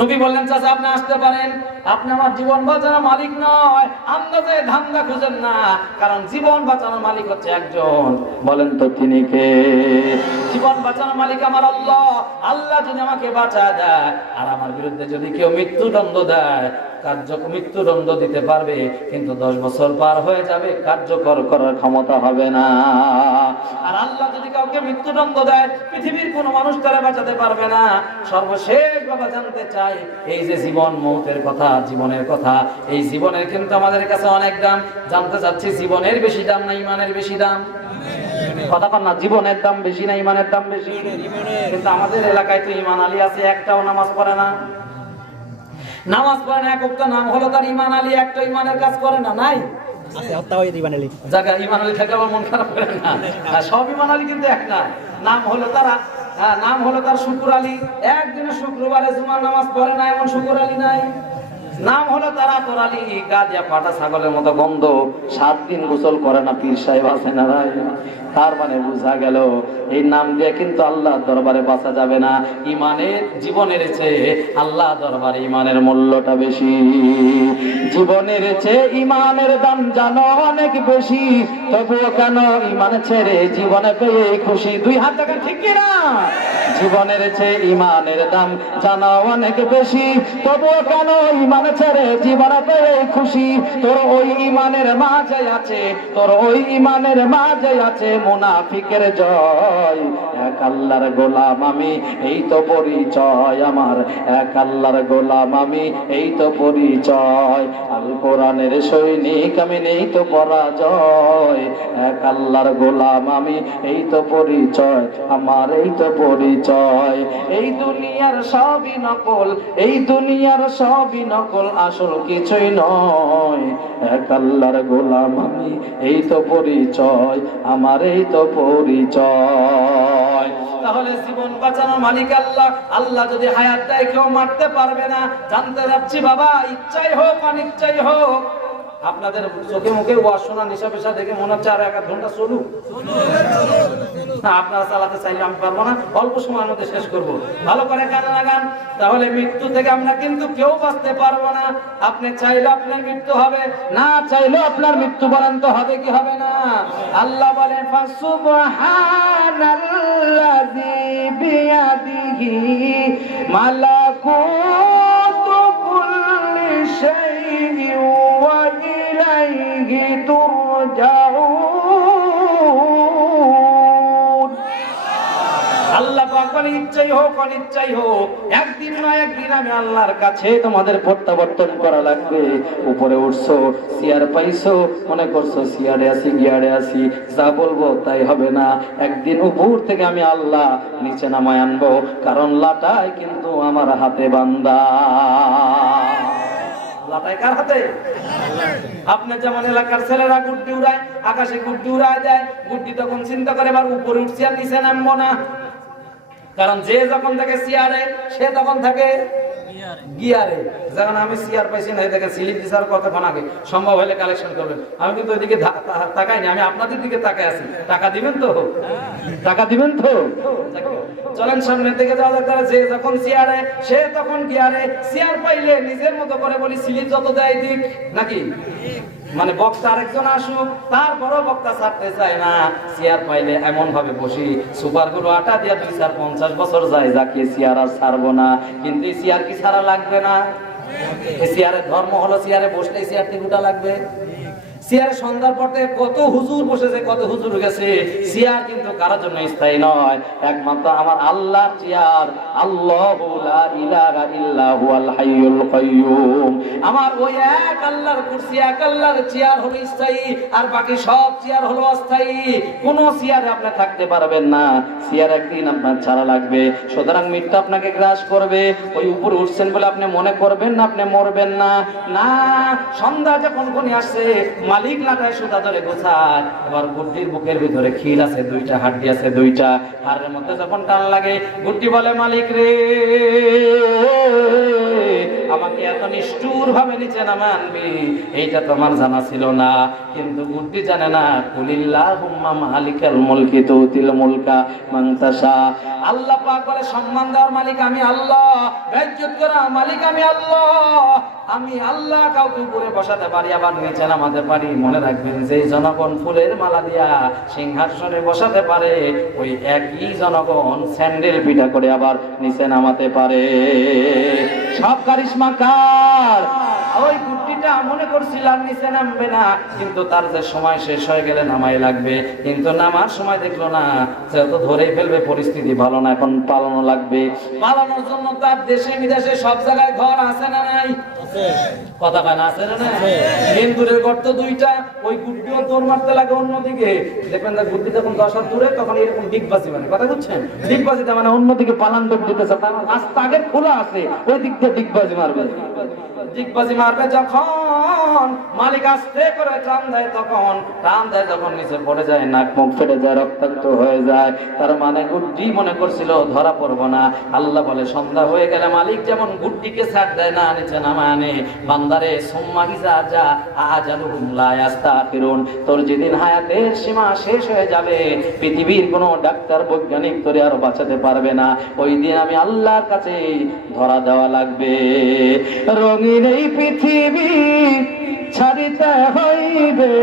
নবী বললেন, চাচা আপনি আসতে পারেন, আপনি আমার জীবন বাঁচানোর মালিক নয়। আন্দাজে ধান্দা খুঁজেন না, কারণ জীবন বাঁচানোর মালিক হচ্ছে একজন। বলেন তো তিনি কে? জীবন বাঁচানোর মালিক আমার আল্লাহ। আল্লাহ যদি আমাকে বাঁচায় দেয় আর আমার বিরুদ্ধে যদি কেউ মৃত্যুদণ্ড দেয়, মৃত্যুদণ্ড দিতে পারবে, কিন্তু 10 বছর পার হয়ে যাবে, কার্যকর করার ক্ষমতা হবে না। আর আল্লাহ যদি কাউকে মৃত্যুদণ্ড দেয়, পৃথিবীর কোনো মানুষ তারা বাঁচাতে পারবে না। সর্বশেষ বাবা জানতে চাই, এই যে জীবন মৌতের কথা, জীবনের কথা, এই জীবনের কিন্তু আমাদের কাছে অনেক দাম। জানতে চাচ্ছি, জীবনের বেশি দাম না ইমানের বেশি দাম? কথা কন না, জীবনের দাম বেশি না ইমানের দাম বেশি? কিন্তু আমাদের এলাকায় তো ইমান আলী আছে, একটাও নামাজ পড়ে না। নামাজ পড়ে না, একটা নাম হলো তার ইমান আলী, একটা ইমানের কাজ করে না। নাই জায়গা ইমান আলী থাকলে আমার মন খারাপ করে না, সব ইমান আলী কিন্তু এক না। নাম হলো তারা, নাম হলো তার শুকুর আলী, একদিনে শুক্রবারে জুমার নামাজ পড়ে না, এমন শুকুর আলী নাই। নাম হলো তারা তোর আলী, গা দিয়া পাটা ছাগলের মতো গন্ধ, 7 দিন গোসল করে না, পীর সাহেব আছে না ভাই। তার মানে বোঝা গেল এই নাম দিয়ে কিন্তু আল্লাহ দরবারে বাঁচা যাবে না। ইমানের জীবনের চেয়ে আল্লাহ দরবারে ইমানের মূল্যটা বেশি। জীবনের চেয়ে ইমানের দাম জানো অনেক বেশি, তবুও কেন ইমান ছেড়ে জীবনে পেয়ে খুশি? 2 হাত দেখেন ঠিক কিনা? জীবনের চেয়ে ইমানের দাম জানো অনেক বেশি, তবুও কেন ইমান ছেড়ে জীবনে পেয়ে খুশি? তোর ওই ইমানের মাঝে আছে, তোর ওই ইমানের মাঝে আছে মুনাফিকের জয়। এক আল্লাহর গোলাম আমি, এই তো পরিচয় আমার। এক আল্লাহর গোলাম আমি, এই তো পরিচয়। আল কোরআনের সৈনিক আমি, নেই তো পরাজয়। এক আল্লাহর গোলাম আমি, এই তো পরিচয় আমার, এই তো পরিচয়। এই দুনিয়ার সবই নকল, এই দুনিয়ার সবই নকল, আসল কিছুই নয়। এক আল্লাহর গোলাম আমি, এই তো পরিচয় আমার, এই তো পরিচয়। তাহলে জীবন বাঁচানোর মালিক আল্লাহ। আল্লাহ যদি হায়াত দেয়, কেউ মারতে পারবে না। জানতে যাচ্ছি বাবা, ইচ্ছাই হোক অনিচ্ছাই হোক, আপনাদের চোখে মুখে ওয়াজ শোনা নেশা পেশা দেখে মনে হচ্ছে আর 1 ঘন্টা চলুক। আপনারা চালাতে চাইলে আমি পারবো না, অল্প সময়ের মধ্যে শেষ করব। ভালো করে কান লাগান, তাহলে মৃত্যু থেকে আমরা কিন্তু কেউ বাঁচতে পারবো না। আপনি চাইলে আপনার মৃত্যু হবে, না চাইলে আপনার মৃত্যু পর্যন্ত হবে কি হবে না? আল্লাহ বলেন, ফাসুবহানাল্লাযী বিয়াদিহি মালাকুতু কুল্লি শাইইন ওয়া ইলাইহি তুরজাউন। আল্লাহ পাক বলে, ইচ্ছাই হোক অনিচ্ছাই হোক, একদিন না একদিন আমি আল্লাহর কাছে তোমাদের প্রত্যাবর্তন করা লাগবে। উপরে উঠছো, চেয়ার পাইছো, মনে করছো চেয়ারে আছি গিয়ারে আছি, যা বলবো তাই হবে না। একদিন উপর থেকে আমি আল্লাহ নিচে নামায় আনবো, কারণ লাটাই কিন্তু আমার হাতে বান্দা। লাটাই কার হাতে? আপনি যেমন এলাকার ছেলেরা গুড্ডি উড়ায়, আকাশে গুড্ডি উড়ায় দেয়, গুড্ডি তখন চিন্তা করে এবার উপরে উঠছি আর নিচে নামবো না। কারণ যে যখন থাকে চেয়ারে, সে তখন থাকে গিয়ারে। যেমন আমি চেয়ার পাইছি না, দেখে স্লিপ দিছার কতক্ষণ আগে, সম্ভব হলে কালেকশন করবেন। আমি কিন্তু ওইদিকে তাকাইনি, আমি আপনাদের দিকে তাকাই আছি। টাকা দিবেন তো? টাকা দিবেন তো? চলেন সামনের দিকে যাওয়া যাক। তারা যে যখন চেয়ারে, সে তখন গিয়ারে। চেয়ার পাইলে নিজের মতো করে বলি, স্লিপ যত দেয় দিক, নাকি? মানে বক্তা আরেকজন আসুক, তারপরও বক্তা ছাড়তে চায় না। চেয়ার পাইলে এমন ভাবে বসি, সুপার গুলো আটা দিয়া 250 বছর যায়, যাকে চেয়ার আর ছাড়বো না। কিন্তু এই চেয়ার কি ছাড়া লাগবে না? এই চেয়ারের ধর্ম হলো চেয়ারে বসলে চেয়ার থেকে উঠা লাগবে। চেয়ার সন্ধ্যার পর থেকে কত হুজুর বসেছে, কত হুজুর গেছে, চেয়ার কিন্তু কারোর জন্য স্থায়ী নয়, একমাত্র আমার আল্লাহর চেয়ার। আল্লাহু লা ইলাহা ইল্লা হুয়াল হাইয়ুল কাইয়্যুম। আমার ওই এক আল্লাহর কুরসি, এক আল্লাহর চেয়ার হলো স্থায়ী, আর বাকি সব চেয়ার হলো অস্থায়ী। কোন চেয়ারে আপনি থাকতে পারবেন না, চেয়ার একদিন আপনার ছাড়া লাগবে। সুতরাং মৃত্যু আপনাকে গ্রাস করবে। ওই উপরে উঠছেন বলে আপনি মনে করবেন না আপনি মরবেন না, না। সন্ধ্যা যখন কোনি আসছে, মালিক লাটায় সুতা ধরে গোছায়, এবার গুড্ডির বুকের ভিতরে খিল আছে দুইটা, হাড্ডি আছে দুইটা, হাড়ের মধ্যে যখন টান লাগে, গুড্ডি বলে মালিক রে, আমাকে এত নিষ্ঠুর ভাবে নিচে নামানবি, এইটা তোমার জানা ছিল না। কিন্তু গুড্ডি জানে না, কুলিল্লাহুম্মা মালিকাল মুলকি তুতিল মুলকা মান তাশা। আল্লাহ পাক বলে সম্মান দেওয়ার মালিক আমি আল্লাহ, বেইজ্জত করা মালিক আমি আল্লাহ। আমি আল্লাহ কাউকে উপরে বসাতে পারি, আবার নিচে নামাতে পারি। মনে রাখবেন, যে জনগণ ফুলের মালা দিয়া সিংহাসনে বসাতে পারে, ওই একই জনগণ স্যান্ডেল পিঠা করে আবার নিচে নামাতে পারে। সব কারিশমা কার? ওই গুড্ডিটা মনে করছিলাম নিচে নামবে না, কিন্তু তার যে সময় শেষ হয়ে গেলে নামাই লাগবে, কিন্তু নামার সময় দেখলো না, সে তো ধরেই ফেলবে, পরিস্থিতি ভালো না, এখন পালানো লাগবে। পালানোর জন্য তার দেশে বিদেশে সব জায়গায় ঘর আছে না নাই? কথা কানা আছে না? হিন্দুরের গর্ত দুইটা, ওই গুড্ডিও দৌড় মারতে লাগে অন্যদিকে। দেখবেন না, গুড্ডি যখন 10 হাত দূরে, তখন এরকম ডিগবাজি, মানে কথা বুঝছেন, ডিগবাজিটা মানে অন্যদিকে পালান দৌড় দিতেছে, তার রাস্তা আগে খোলা আছে, ওই দিক দিয়ে ডিগবাজি মারবে। ডিগবাজি মারবে যখন, মালিক আস্তে করে টান দেয়, তখন টান দেয় যখন নিচে পড়ে যায়, নাক মুখ ফেটে যায়, রক্তাক্ত হয়ে যায়। তার মানে গুড্ডি মনে করছিল ধরা পড়বো না। আল্লাহ বলে সন্ধ্যা হয়ে গেলে মালিক যেমন গুড্ডিকে ছাড় দেয় না, নিচে নামায় আনে, বান্দারে সুম্মা ইযা জা আজালুহুম লা ইস্তাখিরুন। তোর যেদিন হায়াতের সীমা শেষ হয়ে যাবে, পৃথিবীর কোনো ডাক্তার বৈজ্ঞানিক তোরে আর বাঁচাতে পারবে না, ওই দিন আমি আল্লাহর কাছে ধরা দেওয়া লাগবে। রঙিন এই পৃথিবী ছাড়িতে হইবে,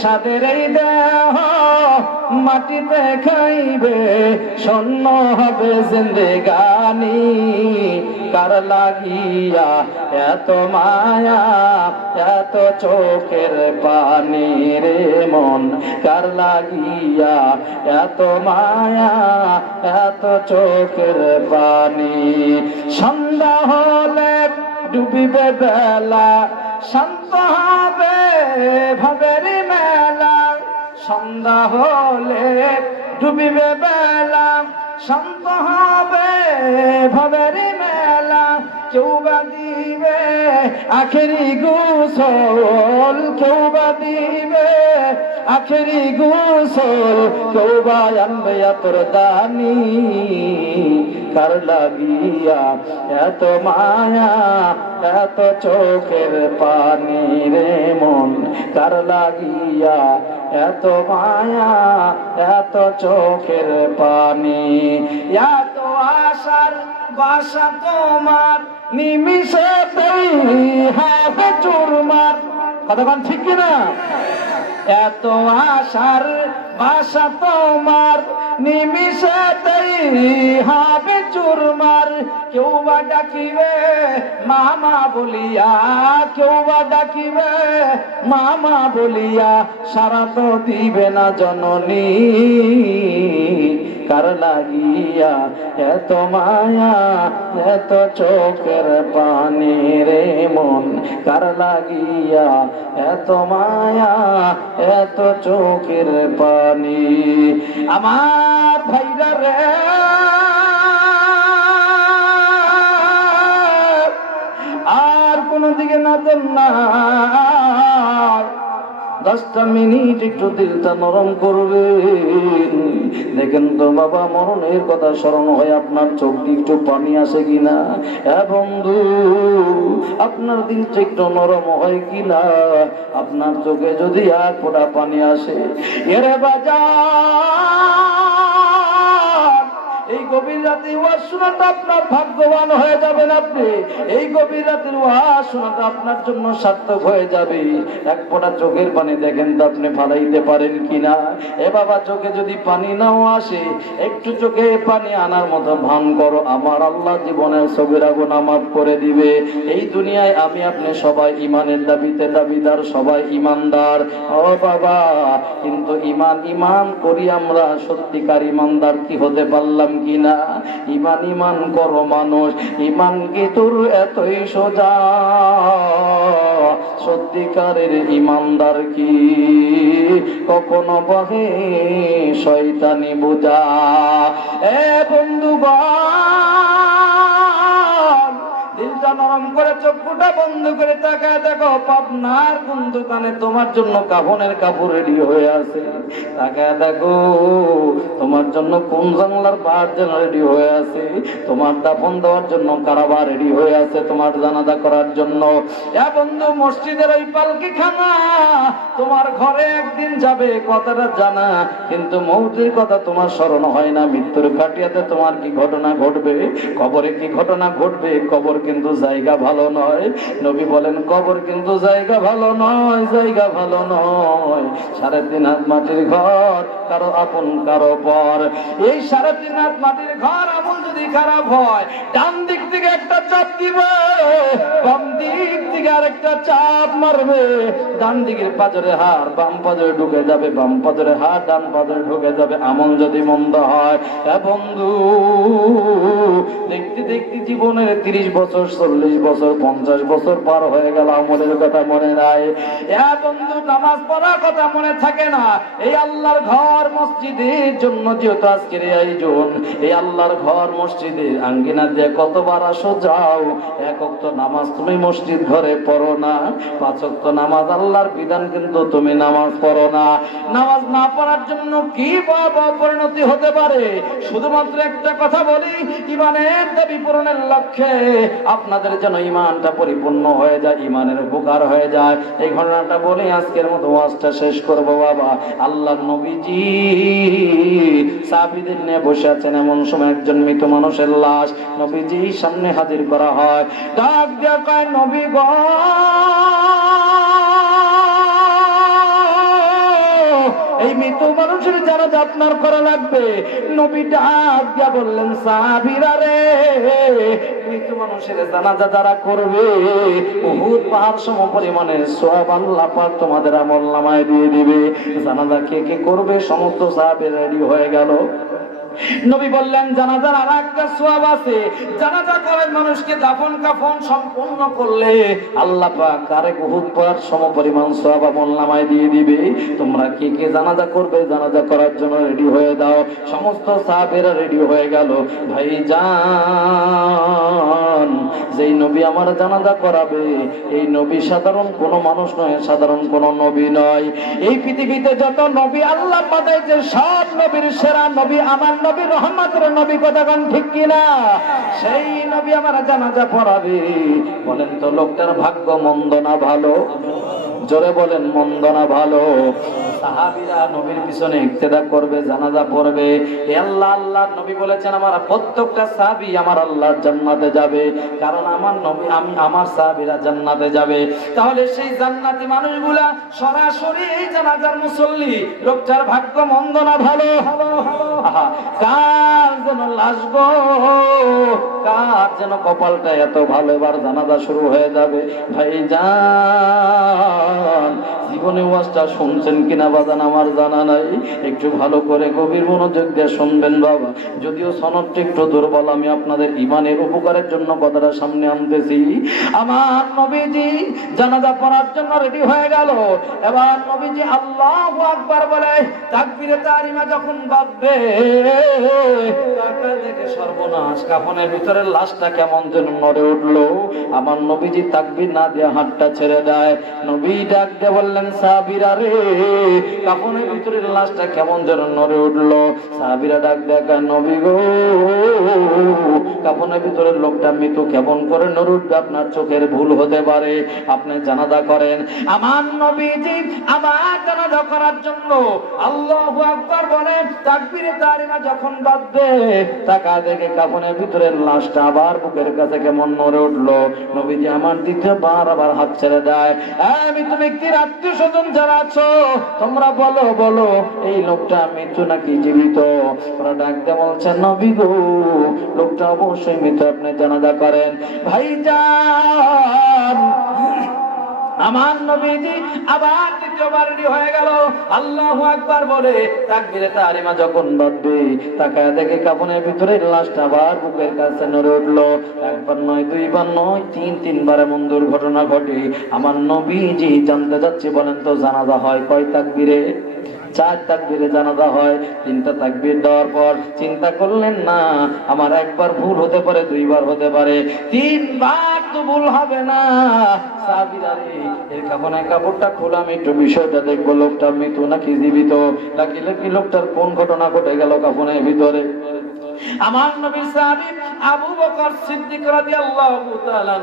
সাদের এই দেহ মাটিতে খাইবে, শূন্য হবে জিন্দেগানি। কার লাগিয়া এত মায়া, এত চোখের পানি রে মন, কার লাগিয়া এত মায়া, এত চোখের পানি। সন্ধ্যা হলে ডুবিবে বেলা, শান্ত হবে ভবের মেলা। সন্ধ্যা হলে ডুবিবে বেলা, শান্ত হবে ভবের মেলা। কেউ বা দিবে আখেরি গোসল, কেউ বা দিবে আখেরি গোসল, কেউ বা আনবে আতর দানি। কার লাগিয়া এত মায়া, এত চোখের পানি রে মন, কার লাগিয়া এত মায়া, এত চোখের পানি। এত আশার বাসা তোমার, নিমিষেতেই হবে চুরমার। কতক্ষণ ঠিক কিনা? এত আশার বাসা তোমার, নিমিষেতেই হবে চুরমার। কেউ বা ডাকিবে মামা বলিয়া, কেউ বা ডাকিবে মামা বলিয়া, সারা তো দিবে না জননী। কার লাগিয়া এত মায়া, এত চোখের পানি রে মন, কার লাগিয়া এত মায়া, এত চোখের পানি। আমার ভাইরা রে, আর কোন দিকে নজর না, 10টা মিনিট একটু দিলটা নরম করবেন। দেখেন তো বাবা, মরণের কথা স্মরণ হয়, আপনার চোখ দিয়ে একটু পানি আসে কিনা? হ্যাঁ বন্ধু, আপনার দিলটা একটু নরম হয় কিনা? আপনার চোখে যদি এক ফোঁটা পানি আসে, এরে বাজার, এই এই গভীর রাতে ওয়াজ শোনাটা আপনার ভাগ্যবান হয়ে যাবেন আপনি। এই গভীর রাতের ওয়াজ শোনাটা আপনার জন্য সার্থক হয়ে যাবে। এক ফোঁটা চোখের পানি দেখেন তো আপনি ফালাইতে পারেন কিনা। এ বাবা, চোখে যদি পানি নাও আসে, একটু চোখে পানি আনার মতো ভান করো, আমার আল্লাহ জীবনের সগীরা গুনাহ মাফ করে দিবে। এই দুনিয়ায় আমি আপনি সবাই ইমানের দাবিতে দাবিদার, সবাই ইমানদার। ও বাবা, কিন্তু ইমান করি আমরা, সত্যিকার ইমানদার কি হতে পারলাম কিনা? ইমান করো মানুষ, ইমান কি তোর এতই সোজা? সত্যিকারের ইমানদার কি কখনো বহে শয়তানি বোঝা? এ বন্ধুগণ, দিলটা নরম করে চোখটা বন্ধ করে তাকায় দেখো, পাবনার কোন দোকানে তোমার জন্য কাফনের কাপড় রেডি হয়ে আছে। তাকায় দেখো, তোমার জন্য কোন জানলার বার যেন রেডি হয়ে আছে। তোমার দাফন দেওয়ার জন্য কারাবা রেডি হয়ে আছে, তোমার জানাজা করার জন্য। এ বন্ধু, মসজিদের ওই পালকি খানা তোমার ঘরে একদিন যাবে, কথাটা জানা, কিন্তু মৌতের কথা তোমার স্মরণ হয় না। মৃত্যুর খাটিয়াতে তোমার কি ঘটনা ঘটবে, কবরে কি ঘটনা ঘটবে। কবর কিন্তু জায়গা ভালো নয়। নবী বলেন, কবর কিন্তু জায়গা ভালো নয়, জায়গা ভালো নয়। 3.5 হাত মাটির ঘর, কারো আপন কারো পর। এই 3.5 হাত মাটির ঘর আমল যদি খারাপ হয়, ডান দিক থেকে একটা চাপ দিবে, বাম দিক থেকে আরেকটা চাপ মারবে। ডান দিকের পাজরে হাড় বাম পাজরে ঢুকে যাবে, বাম পাজরে হাড় ডান পাজরে ঢুকে যাবে, আমল যদি মন্দ হয়। এ বন্ধু, দেখতে দেখতে জীবনের 30 বছর, 40 বছর, 50 বছর পার হয়ে গেল, আমলের কথা মনে নাই। এ বন্ধু, নামাজ পড়ার কথা মনে থাকে না। এই আল্লাহর ঘর মসজিদের জন্য যেহেতু আজকের এই আয়োজন, এই আল্লাহর ঘর মসজিদের আঙ্গিনা দিয়ে কতবার আসো যাও, 1 ওয়াক্ত নামাজ তুমি মসজিদ ঘরে পড়ো না। 5 ওয়াক্ত নামাজ আল্লাহর বিধান, কিন্তু তুমি নামাজ পড়ো না। নামাজ না পড়ার জন্য কি ভয়াবহ পরিণতি হতে পারে। শুধুমাত্র একটা কথা বলি, ইমানের দাবি পূরণের লক্ষ্যে আপনাদের যেন ইমানটা পরিপূর্ণ হয়ে যায়, ইমানের উপকার হয়ে যায়। এই ঘটনাটা বলে আজকের মতো ওয়াজটা শেষ করব। বাবা, আল্লাহর নবীজি সাহাবীদের নিয়ে বসে আছেন, এমন সময় একজন মৃত মানুষের লাশ নবীজির সামনে হাজির করা হয়। ডাক দিয়ে কয়, নবী গো, এই মৃত মানুষের জানাজা আপনার করা লাগবে। নবী ডাক দিয়া বললেন, সাহাবীরা রে, মৃত মানুষের জানাজা যারা করবে, উহুদ পাহাড় সম পরিমাণে সওয়াব আল্লাহ পাক তোমাদের আমলনামায় দিয়ে দিবে। জানাজা কে কে করবে? সমস্ত সাহাবীরা রেডি হয়ে গেল। নবী বললেন, জানাজার আর একটা সওয়াব আছে। জানাজা করে মানুষকে দাফন কাফন সম্পূর্ণ করলে আল্লাহ পাক আরেক উহুদ পাহাড় সমপরিমাণ সওয়াব আমলনামায় দিয়ে দিবে। তোমরা কে কে জানাজা করবে? জানাজা করার জন্য রেডি হয়ে দাও। সমস্ত সাহাবীরা রেডি হয়ে গেল। ভাইজান, যেই নবী আমার জানাজা করাবে, এই নবী সাধারণ কোনো মানুষ নয়, সাধারণ কোনো নবী নয়। এই পৃথিবীতে যত নবী আল্লাহ পাঠাইছে, সব নবীর সেরা নবী আমার নবী, রহমতের নবী। কথা গান ঠিক কিনা? সেই নবী আমার জানাজা পড়াবে। বলেন তো, লোকটার ভাগ্য মন্দ না ভালো? জোরে বলেন, মন্দ না ভালো? সাহাবীরা নবীর পিছনে ইক্তেদা করবে, জানাজা পড়বে। এ আল্লাহ, আল্লাহর নবী বলেছেন, আমার প্রত্যেকটা সাহাবী আমার আল্লাহর জান্নাতে যাবে, কারণ আমার নবী, আমি, আমার সাহাবীরা জান্নাতে যাবে। তাহলে সেই জান্নাতি মানুষগুলা সরাসরি এই জানাজার মুসল্লি। লোকটার ভাগ্য মন্দ না ভালো? কার যেন লাশ গো, কার যেন কপালটা এত ভালো, এবার জানাজা শুরু হয়ে যাবে। ভাইজান, জীবনে ওয়াজটা শুনছেন কিনা বাজান আমার জানা নাই। একটু ভালো করে গভীর মনোযোগ দিয়ে শুনবেন বাবা। যদিও সনদটা একটু দুর্বল, আমি আপনাদের ইমানের উপকারের জন্য কথাটা সামনে আনতেছি। আমার নবীজি জানাজা পড়ার জন্য রেডি হয়ে গেল। এবার নবীজি আল্লাহু আকবার বলে তাকবীরে তাহরিমা যখন বাজবে, তাকায় দেখে সর্বনাশ, কাফনের ভিতরে লাশটা কেমন যেন নড়ে উঠলো। আমার নবীজি তাকবীর না দিয়ে হাতটা ছেড়ে দেয়। নবী ডাক দিয়ে বললেন, সাহাবীরা রে, কাফনের ভিতরে লাশটা কেমন যেন নড়ে উঠলো। সাহাবীরা ডাক দেখা, নবী গো, কাফনের ভিতরে লোকটা মৃত কেমন করে নড়ে উঠবে? আপনার চোখের ভুল হতে পারে, আপনি জানাজা করেন। আমার নবীজি আমার জানাজা করার জন্য আল্লাহু আকবার বলে তাকবীরে তাহরিমা যখন বাজবে, টাকা দেখে কাফনের ভিতরে লাশটা আবার বুকের কাছে কেমন নড়ে উঠলো। নবীজি আমার দ্বিতীয়বার আবার হাত ছেড়ে দেয়। আমি তো ব্যক্তির আত্মীয় স্বজন যারা আছো তোমরা বলো বলো এই লোকটা মৃত্যু নাকি জীবিত? ওরা ডাকতে বলছেন নবী গো লোকটা অবশ্যই মৃত, আপনি জানাজা করেন। ভাইজান আমার নবীজি আবার দ্বিতীয়বার রেডি হয়ে গেল। আল্লাহু আকবার বলে তাকবীরে তাহরিমা যখন বাজবে তাকায় দেখে কাফনের ভিতরে লাশটা আবার বুকের কাছে নড়ে উঠলো। একবার নয়, দুইবার নয়, তিনবার এমন দুর্ঘটনা ঘটে। আমার নবীজি জানতে যাচ্ছে, বলেন তো জানাজা হয় কয় তাকবীরে? 4 তাকবীরে জানাজা হয়। 3টা তাকবীর দেওয়ার পর চিন্তা করলেন না আমার একবার ভুল হতে পারে, 2বার হতে পারে, 3বার তো ভুল হবে না। সাহাবীরা এর কাফনের কাপড়টা খোলা, আমি একটু বিষয়টা দেখবো লোকটা মৃত নাকি জীবিত। নাকি লোকটার কোন ঘটনা ঘটে গেল কাফনের ভিতরে। আমার নবীর সাহাবী আবু বকর সিদ্দিক রাদিয়াল্লাহু তাআলা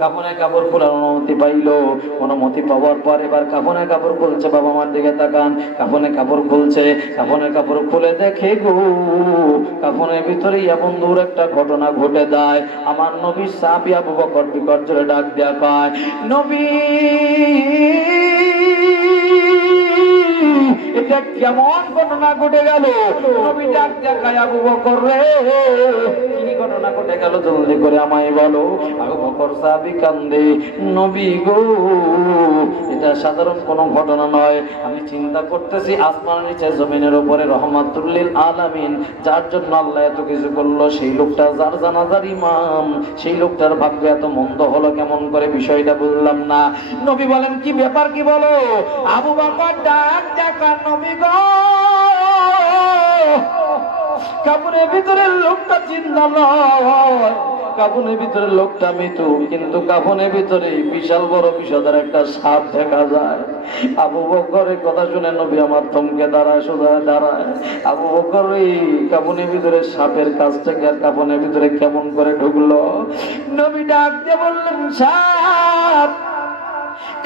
কাফনের কাপড় খোলার অনুমতি পাইলো। অনুমতি পাওয়ার পর এবার কাফনের কাপড় খুলছে। বাবা আমার দিকে তাকান। কাফনের কাপড় খুলছে। কাফনের কাপড় খুলে দেখে গো কাফনের ভিতরে এমন দূর একটা ঘটনা ঘটে যায়। আমার নবীর সাহাবী আবু বকর বিকট জোরে ডাক দেয়া কয়, নবী এটা কেমন ঘটনা ঘটে গেল? নবী ডাক দেখায়, আবু বকর রে কি ঘটনা ঘটে গেল জলদি করে আমায় বলো। আবু বকর সাহাবী কান্দে, নবী গো এটা সাধারণ কোনো ঘটনা নয়। আমি চিন্তা করতেছি আসমানের নিচে জমিনের উপরে রহমাতুল লিল আলামিন যার জন্য আল্লাহ এত কিছু করলো, সেই লোকটা যার জানাজার ইমাম, সেই লোকটার ভাগ্য এত মন্দ হলো কেমন করে? বিষয়টা বুঝলাম না। নবী বলেন কি ব্যাপার কি বলো? আবু বকর ডাক দেখা, নবী গো কাফনের ভিতরে লোকটা জিন্দা নয়, কাফনের ভিতরে লোকটা মৃত, কিন্তু কাফনের ভিতরে বিশাল বড় বিষধর একটা সাপ দেখা যায়। আবু বকরের কথা শুনে নবী আমার থমকে দাঁড়ায়, সোজা দাঁড়ায়। আবু বকর এই কাফনের ভিতরে সাপের কাছ থেকে আর কাফনের ভিতরে কেমন করে ঢুকলো? নবী ডাক দিয়ে বললেন, সাপ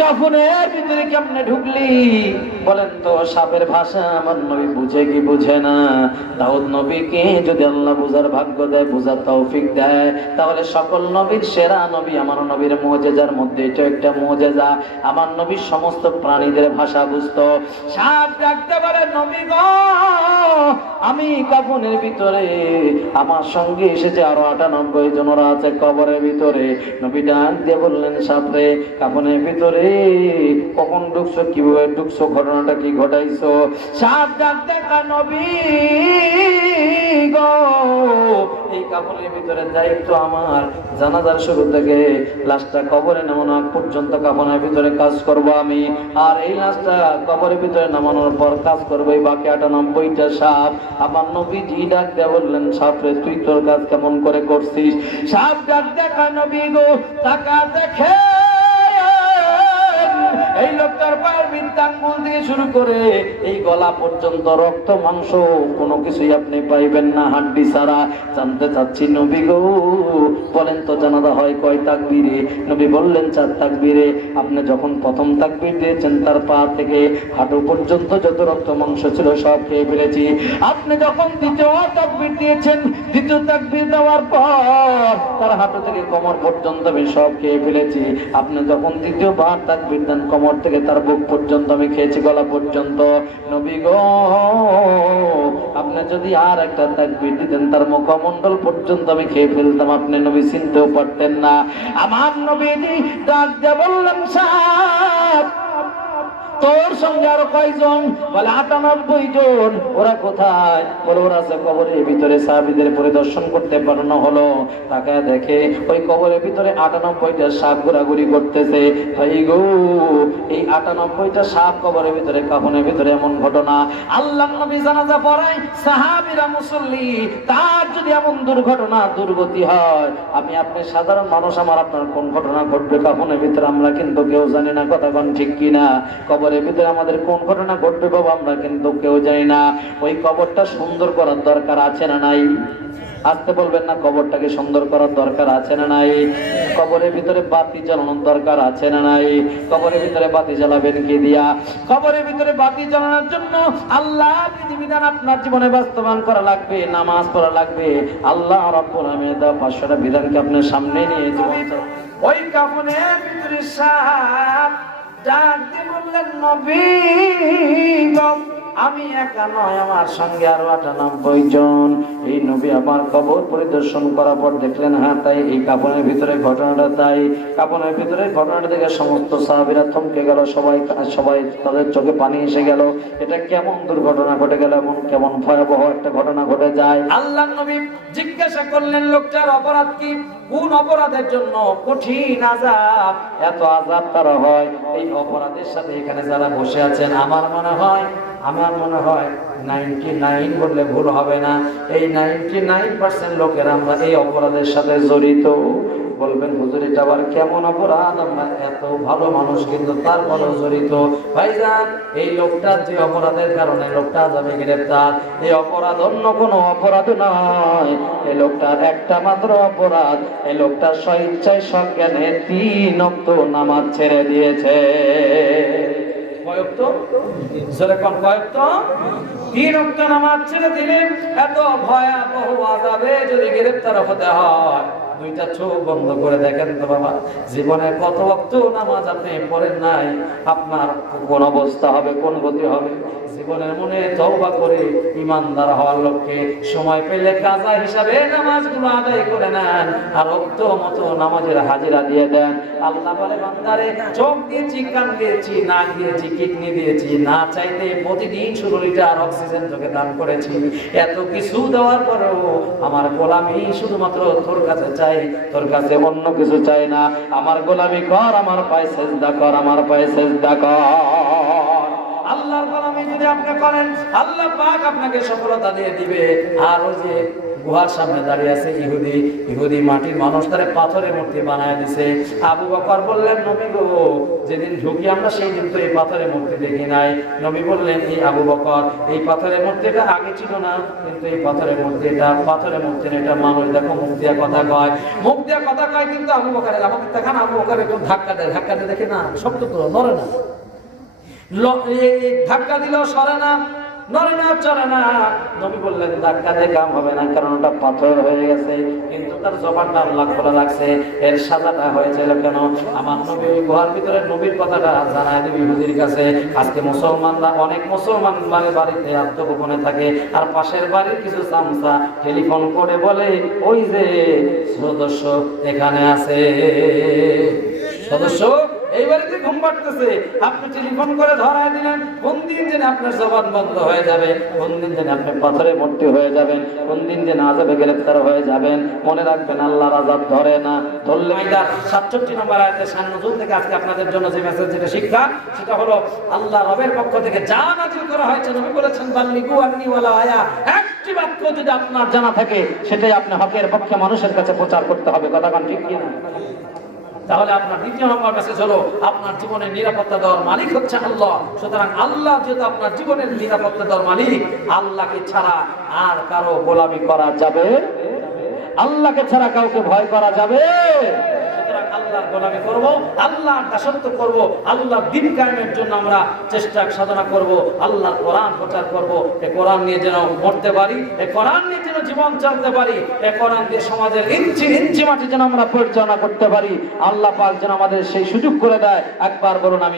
কাফনের ভিতরে কেমনে ঢুকলি? বলেন তো সাপের ভাষা আমার নবী বুঝে কি বুঝে না? দাউদ নবীকে যদি আল্লাহ বুঝার ভাগ্য দেয়, বুঝার তৌফিক দেয়, তাহলে সকল নবীর সেরা নবী আমার নবীর মুজিজার মধ্যে এটা একটা মুজিজা। আমার নবীর সমস্ত প্রাণীদের ভাষা বুঝতো। সাপ ডাকতে পারে, নবী গো আমি কাফনের ভিতরে, আমার সঙ্গে এসেছে আরো 98 জনরা আছে কবরের ভিতরে। নবী ডাক দিয়ে বললেন, সাপরে কাফনের ভিতরে কখন ঢুকছো, কিভাবে ঢুকছো, ঘটনাটা কি ঘটাইছো? সাপ ডাক দেখা, নবী গো এই কাফনের ভিতরে দায়িত্ব আমার, জানাজার শুরু থেকে লাশটা কবরে নামানো আগ পর্যন্ত কাফনের ভিতরে কাজ করব আমি, আর এই লাশটা কবরের ভিতরে নামানোর পর কাজ করবো এই বাকি 98টা সাপ। আমার নবীজি ডাক দিয়ে বললেন, সাপরে তুই তোর কাজ কেমন করে করছিস? সাপ ডাক দেখা, নবী গো টাকা দেখে এই লোকটার পায়ের বৃদ্ধাঙ্গুল থেকে শুরু করে এই গলা পর্যন্ত রক্ত মাংস কোনো কিছুই আপনি পাইবেন না হাড্ডি ছাড়া। জানতে চাচ্ছি নবী গো বলেন তো জানাজা হয় কয় তাকবীরে? নবী বললেন 4 তাকবীরে। আপনি যখন প্রথম তাকবীর দিয়েছেন তার পা থেকে হাঁটু পর্যন্ত যত রক্ত মাংস ছিল সব খেয়ে ফেলেছি। আপনি যখন দ্বিতীয় তাকবীর দিয়েছেন, দ্বিতীয় তাকবীর দেওয়ার পর তার হাঁটু থেকে কোমর পর্যন্ত আমি সব খেয়ে ফেলেছি। আপনি যখন তৃতীয়বার তাকবীর দেন কোমর থেকে তার বুক পর্যন্ত আমি খেয়েছি, গলা পর্যন্ত। নবী গো আপনি যদি আর একটা তাকবীর দিতেন তার মুখমণ্ডল পর্যন্ত আমি খেয়ে ফেলতাম, আপনি নবী চিনতেও পারতেন না। আমার নবীজি ডাক দিয়ে বললেন, সাপ তোর সঙ্গে আরো কয়জন? বলে 98 জন। ওরা কোথায়? বলে ওরা আছে কবরের ভিতরে। সাহাবীদের পরিদর্শন করতে পাঠানো হলো। তাকায় দেখে ওই কবরের ভিতরে 98টা সাপ ঘোরাঘুরি করতেছে। ভাই গো এই 98টা সাপ কবরের ভিতরে, কাফনের ভিতরে এমন ঘটনা। আল্লাহর নবী জানাজা পড়ায়, সাহাবীরা মুসল্লি, তার যদি এমন দুর্ঘটনা দুর্গতি হয়, আমি আপনি সাধারণ মানুষ, আমার আপনার কোন ঘটনা ঘটবে কাফনের ভিতরে আমরা কিন্তু কেউ জানি না। কথা কোন ঠিক কিনা? কবরের ভিতরে আমাদের কোন ঘটনা ঘটবে বাবা আমরা কিন্তু কেউ জানি না। ওই কবরটা সুন্দর করার দরকার আছে না নাই? আসতে বলবেন না, কবরটাকে সুন্দর করার দরকার আছে না নাই? কবরের ভিতরে বাতি জ্বালানোর দরকার আছে না নাই? কবরের ভিতরে বাতি জ্বালাবেন কি দিয়া? কবরের ভিতরে বাতি জ্বালানোর জন্য আল্লাহ বিধিবিধান আপনার জীবনে বাস্তবায়ন করা লাগবে, নামাজ পড়া লাগবে। আল্লাহ রাব্বুল আলামিন দেওয়া 500টা বিধানকে আপনার সামনে নিয়ে জীবন। ওই কাফনের ভিতরে সাপ ডাক দিয়ে বললেন, নবী গো, আমি একা নয়, আমার সঙ্গে আরো 98 জন। এই নবী আমার কবর পরিদর্শন করার পর দেখলেন, হ্যাঁ তাই, এই কাফনের ভিতরে ঘটনাটা তাই। কাফনের ভিতরে ঘটনাটা দেখে সমস্ত সাহাবীরা থমকে গেল, সবাই তাদের চোখে পানি এসে গেল। এটা কেমন দুর্ঘটনা ঘটে গেল, এমন কেমন ভয়াবহ একটা ঘটনা ঘটে যায়। আল্লাহর নবী জিজ্ঞাসা করলেন, লোকটার অপরাধ কি? কোন অপরাধের জন্য কঠিন আযাব, এত আযাব তারা হয়? এই অপরাধের সাথে এখানে যারা বসে আছেন, আমার মনে হয় 99 বললে ভুল হবে না, এই 99% লোকের আমরা এই অপরাধের সাথে জড়িত। বলবেন, হুজুর এটা আবার কেমন অপরাধ? আমরা এত ভালো মানুষ কিন্তু তারপরও জড়িত। ভাইজান, এই লোকটার যে অপরাধের কারণে লোকটা যাবে গ্রেফতার, এই অপরাধ অন্য কোনো অপরাধ নয়। এই লোকটার একটা মাত্র অপরাধ, এই লোকটা স্বইচ্ছায় সজ্ঞানে 3 ওয়াক্ত নামাজ ছেড়ে দিয়েছে। কয়েকটা 3 ওয়াক্ত নামাজ ছেড়ে দিলে এত ভয়াবহ আযাবে যদি গ্রেফতার হতে হয়, 2টা চোখ বন্ধ করে দেখেন তো বাবা, জীবনে কত ওয়াক্ত নামাজ আপনি পড়েন নাই? আপনার কোন অবস্থা হবে, কোন গতি হবে? জীবনের মনে তওবা করে ঈমানদার হওয়ার লক্ষ্যে সময় পেলে কাজা হিসাবে নামাজগুলো আদায় করে নেন, আর ওয়াক্ত মতো নামাজের হাজিরা দিয়ে দেন। আল্লাহ বলে, বান্দারে, চোখ দিয়েছি, কান দিয়েছি, নাক দিয়েছি, কিডনি দিয়েছি, না চাইতে প্রতিদিন 16 লিটার অক্সিজেন তোকে দান করেছি। এত কিছু দেওয়ার পরেও আমার গোলামি শুধুমাত্র তোর কাছে চাই, তোর কাছে অন্য কিছু চাই না। আমার গোলামি কর, আমার পায়ে সেজদা কর, আমার পায়ে সেজদা কর। আল্লাহর গোলামি যদি আপনি করেন, আল্লাহ পাক আপনাকে সফলতা দিয়ে দিবে। আর ওই যে গুহার সামনে দাঁড়িয়ে আছে ইহুদি মাটির মানুষ, তারে পাথরের মূর্তি বানায় দিছে। আবু বকর বললেন, নবী গো, যেদিন ঢুকি আমরা সেই দিন তো এই পাথরের মূর্তি দেখি নাই। নবী বললেন, এই আবু বকর, এই পাথরের মূর্তিটা আগে ছিল না, কিন্তু এই পাথরের মূর্তিটা পাথরের মূর্তি না, এটা মানুষ। দেখো, মুখ দিয়া কথা কয়, কিন্তু আবু বকরের আমাকে দেখান, আবু বকর একটু ধাক্কা দেয় দেখে না, শব্দ তো নড়ে না, ধাক্কা দিলেও সরে না, নড়ে না, চলে না। নবী বললেন, ধাক্কা দিয়ে কাম হবে না, কারণ ওটা পাথর হয়ে গেছে। কিন্তু তার জবানটা আল্লাহ খোলা রাখছে। এর সাজাটা হয়েছিল কেন? আমার নবী ওই গুহার ভিতরে নবীর কথাটা জানায় দিবি ইহুদির কাছে। আজকে মুসলমানরা, অনেক মুসলমান বাড়িতে আত্মগোপনে থাকে, আর পাশের বাড়ির কিছু চামচা টেলিফোন করে বলে, ওই যে সদস্য এখানে আছে, সদস্য এই বাড়িতে ঘুম পাড়তেছে। আপনি টেলিফোন করে ধরায় দিলেন, কোন দিন যেন আপনার জবান বন্ধ হয়ে যাবে, কোন দিন যেন আপনি পাথরে ভর্তি হয়ে যাবেন, কোন দিন যেন আযাবে গ্রেফতার হয়ে যাবেন। মনে রাখবেন, আল্লাহর আযাব ধরে না, ধরলে 67 নম্বর আয়াতের শান-নুজুল থেকে আজকে আপনাদের জন্য যে মেসেজ, যেটা শিক্ষা, সেটা হলো আল্লাহ রবের পক্ষ থেকে যা নাযিল করা হয়েছে, নবী বলেছেন, বাল্লিগু আন্নী ওয়ালা আয়া। একটি বাক্য যদি আপনার জানা থাকে, সেটাই আপনি হকের পক্ষে মানুষের কাছে প্রচার করতে হবে। কথা কোন ঠিক কিনা? তাহলে আপনার দ্বিতীয় নম্বর মেসেজ হলো, আপনার জীবনের নিরাপত্তা দেওয়ার মালিক হচ্ছে আল্লাহ। সুতরাং আল্লাহ যেহেতু আপনার জীবনের নিরাপত্তা দেওয়ার মালিক, আল্লাহকে ছাড়া আর কারো গোলামি করা যাবে? আল্লাহকে ছাড়া কাউকে ভয় করা যাবে? আল্লাহর গোলামি করব, আল্লাহর দাসত্ব করব, আল্লাহর দ্বীন কায়েমের জন্য আমরা চেষ্টা সাধনা করব, আল্লাহর কোরআন প্রচার করব। এই কোরআন নিয়ে যেন মরতে পারি, এই কোরআন নিয়ে যেন জীবন চালাতে পারি, এই কোরআন দিয়ে সমাজের ইঞ্চি মাটি যেন আমরা পরিচালনা করতে পারি। আল্লাহ পাক যেন আমাদের সেই সুযোগ করে দেয়। একবার বলুন আমি